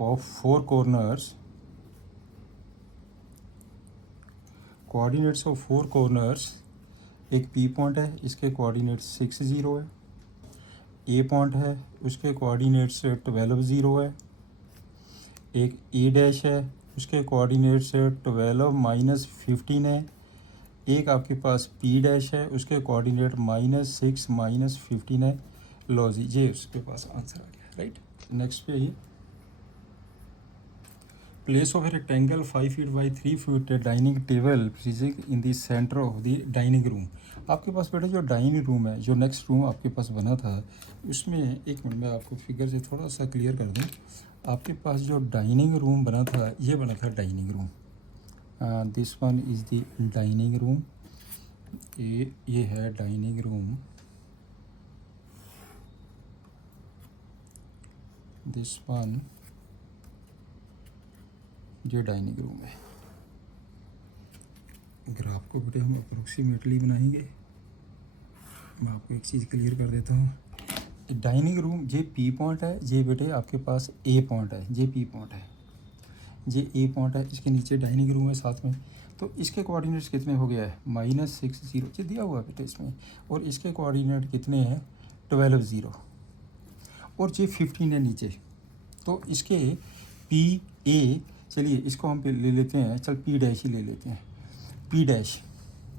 of four corners, coordinates of 4 corners, एक पी पॉइंट है, इसके कोऑर्डिनेट्स 60 है, ए पॉइंट है, उसके कोऑर्डिनेट्स 12 है, एक ए डैश है, उसके कोऑर्डिनेट्स 12 -15 है, एक आपके पास पी डैश है, उसके कोऑर्डिनेट -6 -15 है, लो जी, ये उसके पास आंसर आ गया, राइट। नेक्स्ट पे आइए, place of a rectangle 5 feet by 3 feet dining table physic in the centre of the dining room. आपके पास बेटा जो डाइनिंग रूम है, जो नेक्स्ट रूम आपके पास बना था, उसमें एक मिनट में आपको फिगर से थोड़ा सा क्लियर कर दूँ। आपके पास जो डाइनिंग रूम बना था, ये बना था dining room, this one is the dining room, ये है डाइनिंग रूम, दिस वन ये डाइनिंग रूम है। ग्राफ को बेटे हम अप्रोक्सीमेटली बनाएंगे। मैं आपको एक चीज़ क्लियर कर देता हूँ। डाइनिंग रूम ये पी पॉइंट है, ये बेटे आपके पास ए पॉइंट है, ये पी पॉइंट है, ये ए पॉइंट है, इसके नीचे डाइनिंग रूम है साथ में। तो इसके कोऑर्डिनेट्स कितने हो गया है, -6 0 ये दिया हुआ है बेटे इसमें, और इसके कोऑर्डिनेट कितने हैं 12 0, और ये 15 है नीचे। तो इसके पी ए, चलिए इसको हम ले लेते हैं, चल पी डैश ही ले लेते हैं, पी डैश,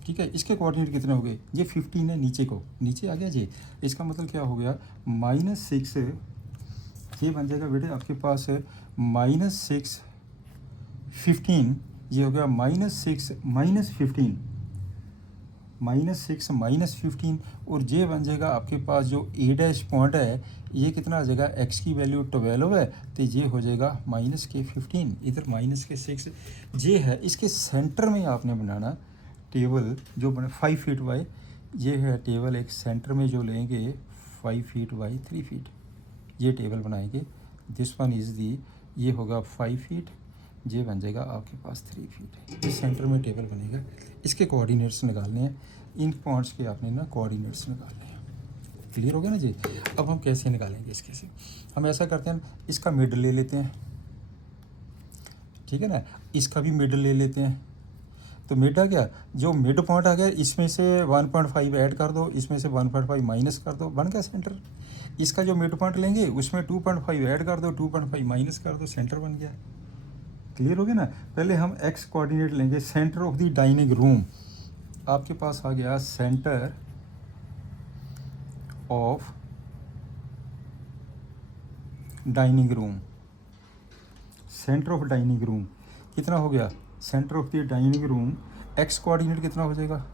ठीक है। इसके कोऑर्डिनेट कितने हो गए, ये 15 है, नीचे को नीचे आ गया जी। इसका मतलब क्या हो गया, -6, ये बन जाएगा बेटे आपके पास -6 15, ये हो गया -6 -15, -6 और ये बन जाएगा आपके पास जो ए डैश पॉइंट है, ये कितना आ जाएगा, एक्स की वैल्यू 12 है, तो ये हो जाएगा -15, इधर -6 ये है। इसके सेंटर में आपने बनाना टेबल जो बने 5 फीट बाई, ये है टेबल, एक सेंटर में जो लेंगे 5 फीट बाई 3 फीट, ये टेबल बनाएंगे। दिस वन इज़ दी, ये होगा 5 फीट, ये बन जाएगा आपके पास 3 फीट, इस सेंटर में टेबल बनेगा। इसके कोऑर्डिनेट्स निकालने हैं, इन पॉइंट्स के आपने ना कोऑर्डिनेट्स निकालने हैं। क्लियर हो गया ना जी। अब हम कैसे निकालेंगे इसके से, हम ऐसा करते हैं, इसका मिडल ले लेते हैं, ठीक है ना, इसका भी मिडल ले लेते हैं। तो मिड आ गया, जो मिड पॉइंट आ गया, इसमें से 1.5 ऐड कर दो, इसमें से 1.5 माइनस कर दो, बन गया सेंटर। इसका जो मिड पॉइंट लेंगे उसमें 2.5 ऐड कर दो, 2.5 माइनस कर दो, सेंटर बन गया। क्लियर हो गया ना। पहले हम एक्स कोऑर्डिनेट लेंगे, centre of the dining room, आपके पास आ गया centre of dining room, centre of dining room कितना हो गया, centre of the dining room, X coordinate कितना हो जाएगा,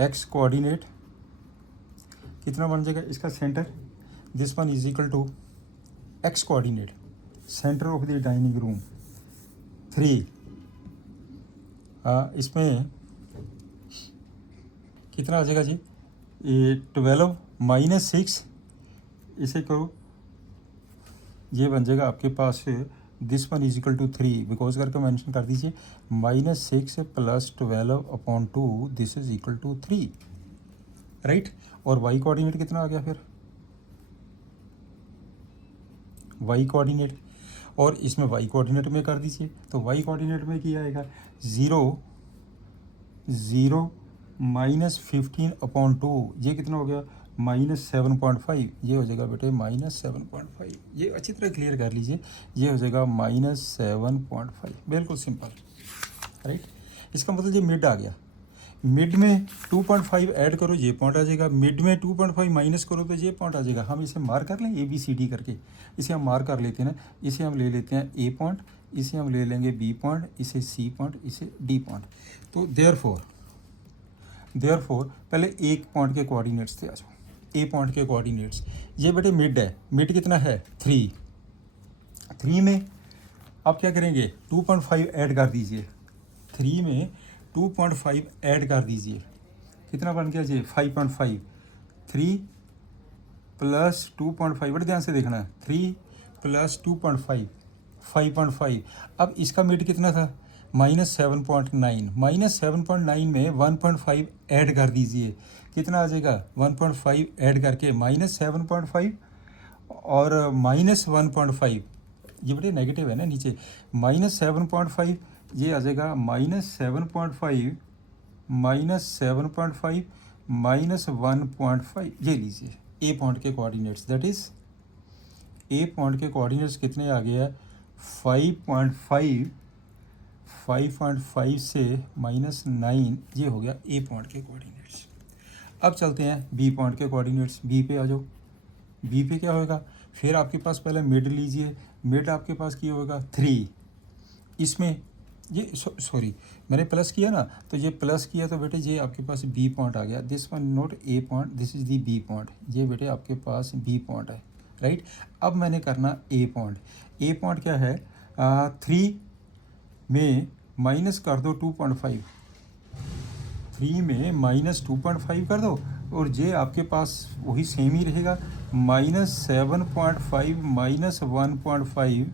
एक्स कोऑर्डिनेट कितना बन जाएगा इसका centre, this one is equal to X coordinate centre of the dining room 3, इसमें कितना आ जाएगा जी, ये 12 -6, इसे करो, ये बन जाएगा आपके पास this one is equal to 3, because करके मेंशन कर दीजिए, -6 + 12/2 this is equal to 3, right. और वाई कोऑर्डिनेट कितना आ गया फिर, वाई कोऑर्डिनेट, और इसमें वाई कोऑर्डिनेट में कर दीजिए, तो वाई कोऑर्डिनेट में क्या आएगा, 0 0 -15/2, ये कितना हो गया, -7.5, ये हो जाएगा बेटे -7.5, ये अच्छी तरह क्लियर कर लीजिए, ये हो जाएगा -7.5, बिल्कुल सिंपल, राइट। इसका मतलब ये मिड आ गया, मिड में 2.5 ऐड करो, ये पॉइंट आ जाएगा, मिड में 2.5 माइनस करो तो ये पॉइंट आ जाएगा। हम इसे मार्क कर लें ABCD करके, इसे हम मार्क कर लेते हैं ना, इसे हम ले लेते हैं A पॉइंट, इसे हम ले लेंगे B पॉइंट, इसे C पॉइंट, इसे D पॉइंट। तो देयरफॉर पहले एक पॉइंट के कोऑर्डिनेट्स थे, आ जाओ A पॉइंट के कोऑर्डिनेट्स, ये बेटे मिड है, मिड कितना है 3 में आप क्या करेंगे 2.5 ऐड कर दीजिए, 3 में 2.5 ऐड कर दीजिए, कितना बन गया जी 5.5, 3 + 2.5, बड़े ध्यान से देखना है, 3 + 2.5 5.5। अब इसका मिड कितना था -7.9, -7.9 में 1.5 ऐड कर दीजिए, कितना आ जाएगा 1.5 ऐड करके -7.5 और -1.5, ये बड़े नेगेटिव है ना नीचे, -7.5, ये आ जाएगा -7.5 -7.5 -1.5, ये लीजिए ए पॉइंट के coordinates, that is a point के कोऑर्डिनेट्स कितने आ गया 5.5 से -9, ये हो गया ए पॉइंट के कोऑर्डिनेट्स। अब चलते हैं बी पॉइंट के कोऑर्डिनेट्स। बी पे आ जाओ। बी पे क्या होगा, फिर आपके पास पहले मिड लीजिए। मिड आपके पास क्या होगा 3, इसमें ये सॉरी मैंने प्लस किया ना, तो ये प्लस किया तो बेटे ये आपके पास बी पॉइंट आ गया। This one not A point, this is the B point. ये बेटे आपके पास बी पॉइंट है, राइट। अब मैंने करना ए पॉइंट। ए पॉइंट क्या है, 3 में माइनस कर दो 2.5, 3 में माइनस 2.5 कर दो, और ये आपके पास वही सेम ही रहेगा, -7.5 -1.5,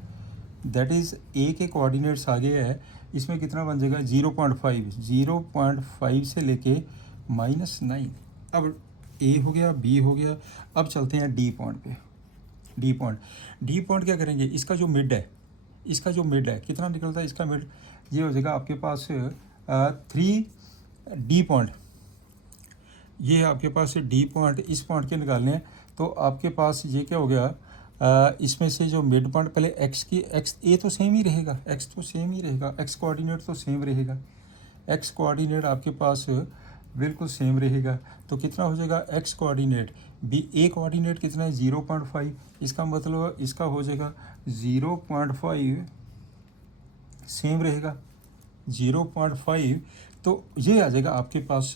दैट इज़ ए के कोऑर्डिनेट्स आगे है। इसमें कितना बन जाएगा 0.5 से लेके -9। अब ए हो गया, बी हो गया। अब चलते हैं डी पॉइंट पे। डी पॉइंट क्या करेंगे, इसका जो मिड है, कितना निकलता है इसका मिड, ये हो जाएगा आपके पास 3 डी पॉइंट। ये आपके पास डी पॉइंट, इस पॉइंट के निकालने हैं, तो आपके पास ये क्या हो गया, इसमें से जो मिड पॉइंट पहले एक्स ए तो सेम ही रहेगा, एक्स कोऑर्डिनेट तो सेम रहेगा, एक्स कोऑर्डिनेट आपके पास बिल्कुल सेम रहेगा। तो कितना हो जाएगा एक्स कोऑर्डिनेट, बी ए कोऑर्डिनेट कितना है 0.5, इसका मतलब इसका हो जाएगा 0.5 सेम रहेगा 0.5। तो ये आ जाएगा आपके पास,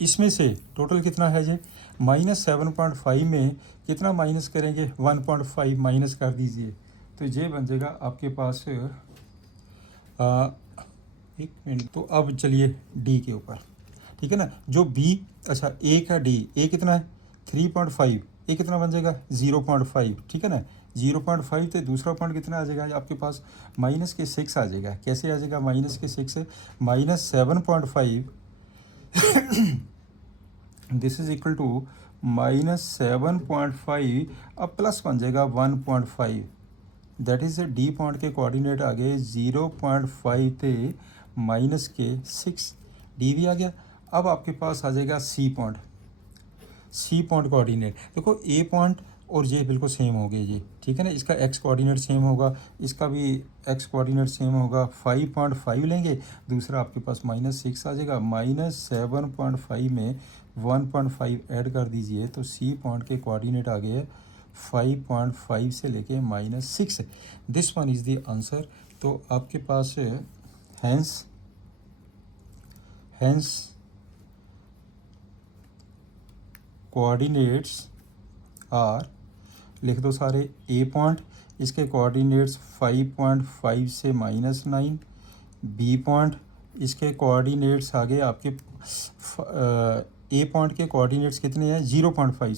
इसमें से टोटल कितना है ये -7.5 में कितना माइनस करेंगे 1.5 माइनस कर दीजिए, तो ये बन जाएगा आपके पास 1 मिनट। तो अब चलिए डी के ऊपर, ठीक है ना, जो बी, अच्छा ए का डी, ए कितना है 3.5, ए कितना बन जाएगा 0.5, ठीक है ना, 0.5। तो दूसरा पॉइंट कितना आ जाएगा आपके पास -6 आ जाएगा। कैसे आ जाएगा -6 है, -7.5 दिस इज इक्वल टू -7.5, अब प्लस बन जाएगा 1.5, दैट इज़ डी पॉइंट के कोऑर्डिनेट आ गए 0.5 थे -6, डी भी आ गया। अब आपके पास आ जाएगा सी पॉइंट कोऑर्डिनेट। देखो ए पॉइंट और ये बिल्कुल सेम हो गए जी, ठीक है ना, इसका एक्स कोऑर्डिनेट सेम होगा, इसका भी एक्स कोऑर्डिनेट सेम होगा, 5.5 लेंगे, दूसरा आपके पास -6 आ जाएगा, -7.5 में 1.5 ऐड कर दीजिए, तो सी पॉइंट के कोऑर्डिनेट आ गए 5.5 से लेके -6। This one is the answer. तो आपके पास हैंस कोऑर्डिनेट्स आर, लिख दो सारे, ए पॉइंट इसके कोऑर्डिनेट्स 5.5 से -9, बी पॉइंट इसके कोऑर्डिनेट्स आगे आपके ए पॉइंट के कोऑर्डिनेट्स कितने हैं 0.5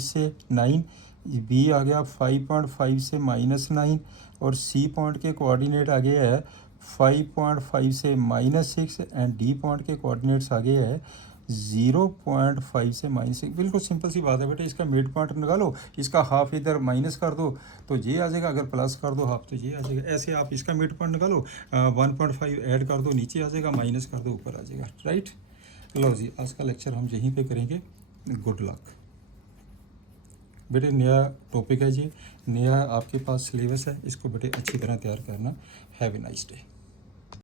से 9, बी आ गया 5.5 से -9, और सी पॉइंट के कोऑर्डिनेट आ गया है 5.5 से -6, एंड डी पॉइंट के कोऑर्डिनेट्स आ गया है 0.5 से -6। बिल्कुल सिंपल सी बात है बेटे, इसका मिड पॉइंट निकालो, इसका हाफ इधर माइनस कर दो तो ये आ जाएगा, अगर प्लस कर दो हाफ तो ये आ जाएगा। ऐसे आप इसका मिड पॉइंट निकालो, 1.5 ऐड कर दो नीचे आ जाएगा, माइनस कर दो ऊपर आ जाएगा, राइट। लो जी, आज का लेक्चर हम यहीं पे करेंगे। गुड लक बेटे। नया टॉपिक है जी, नया आपके पास सिलेबस है, इसको बेटे अच्छी तरह तैयार करना। Have a nice day.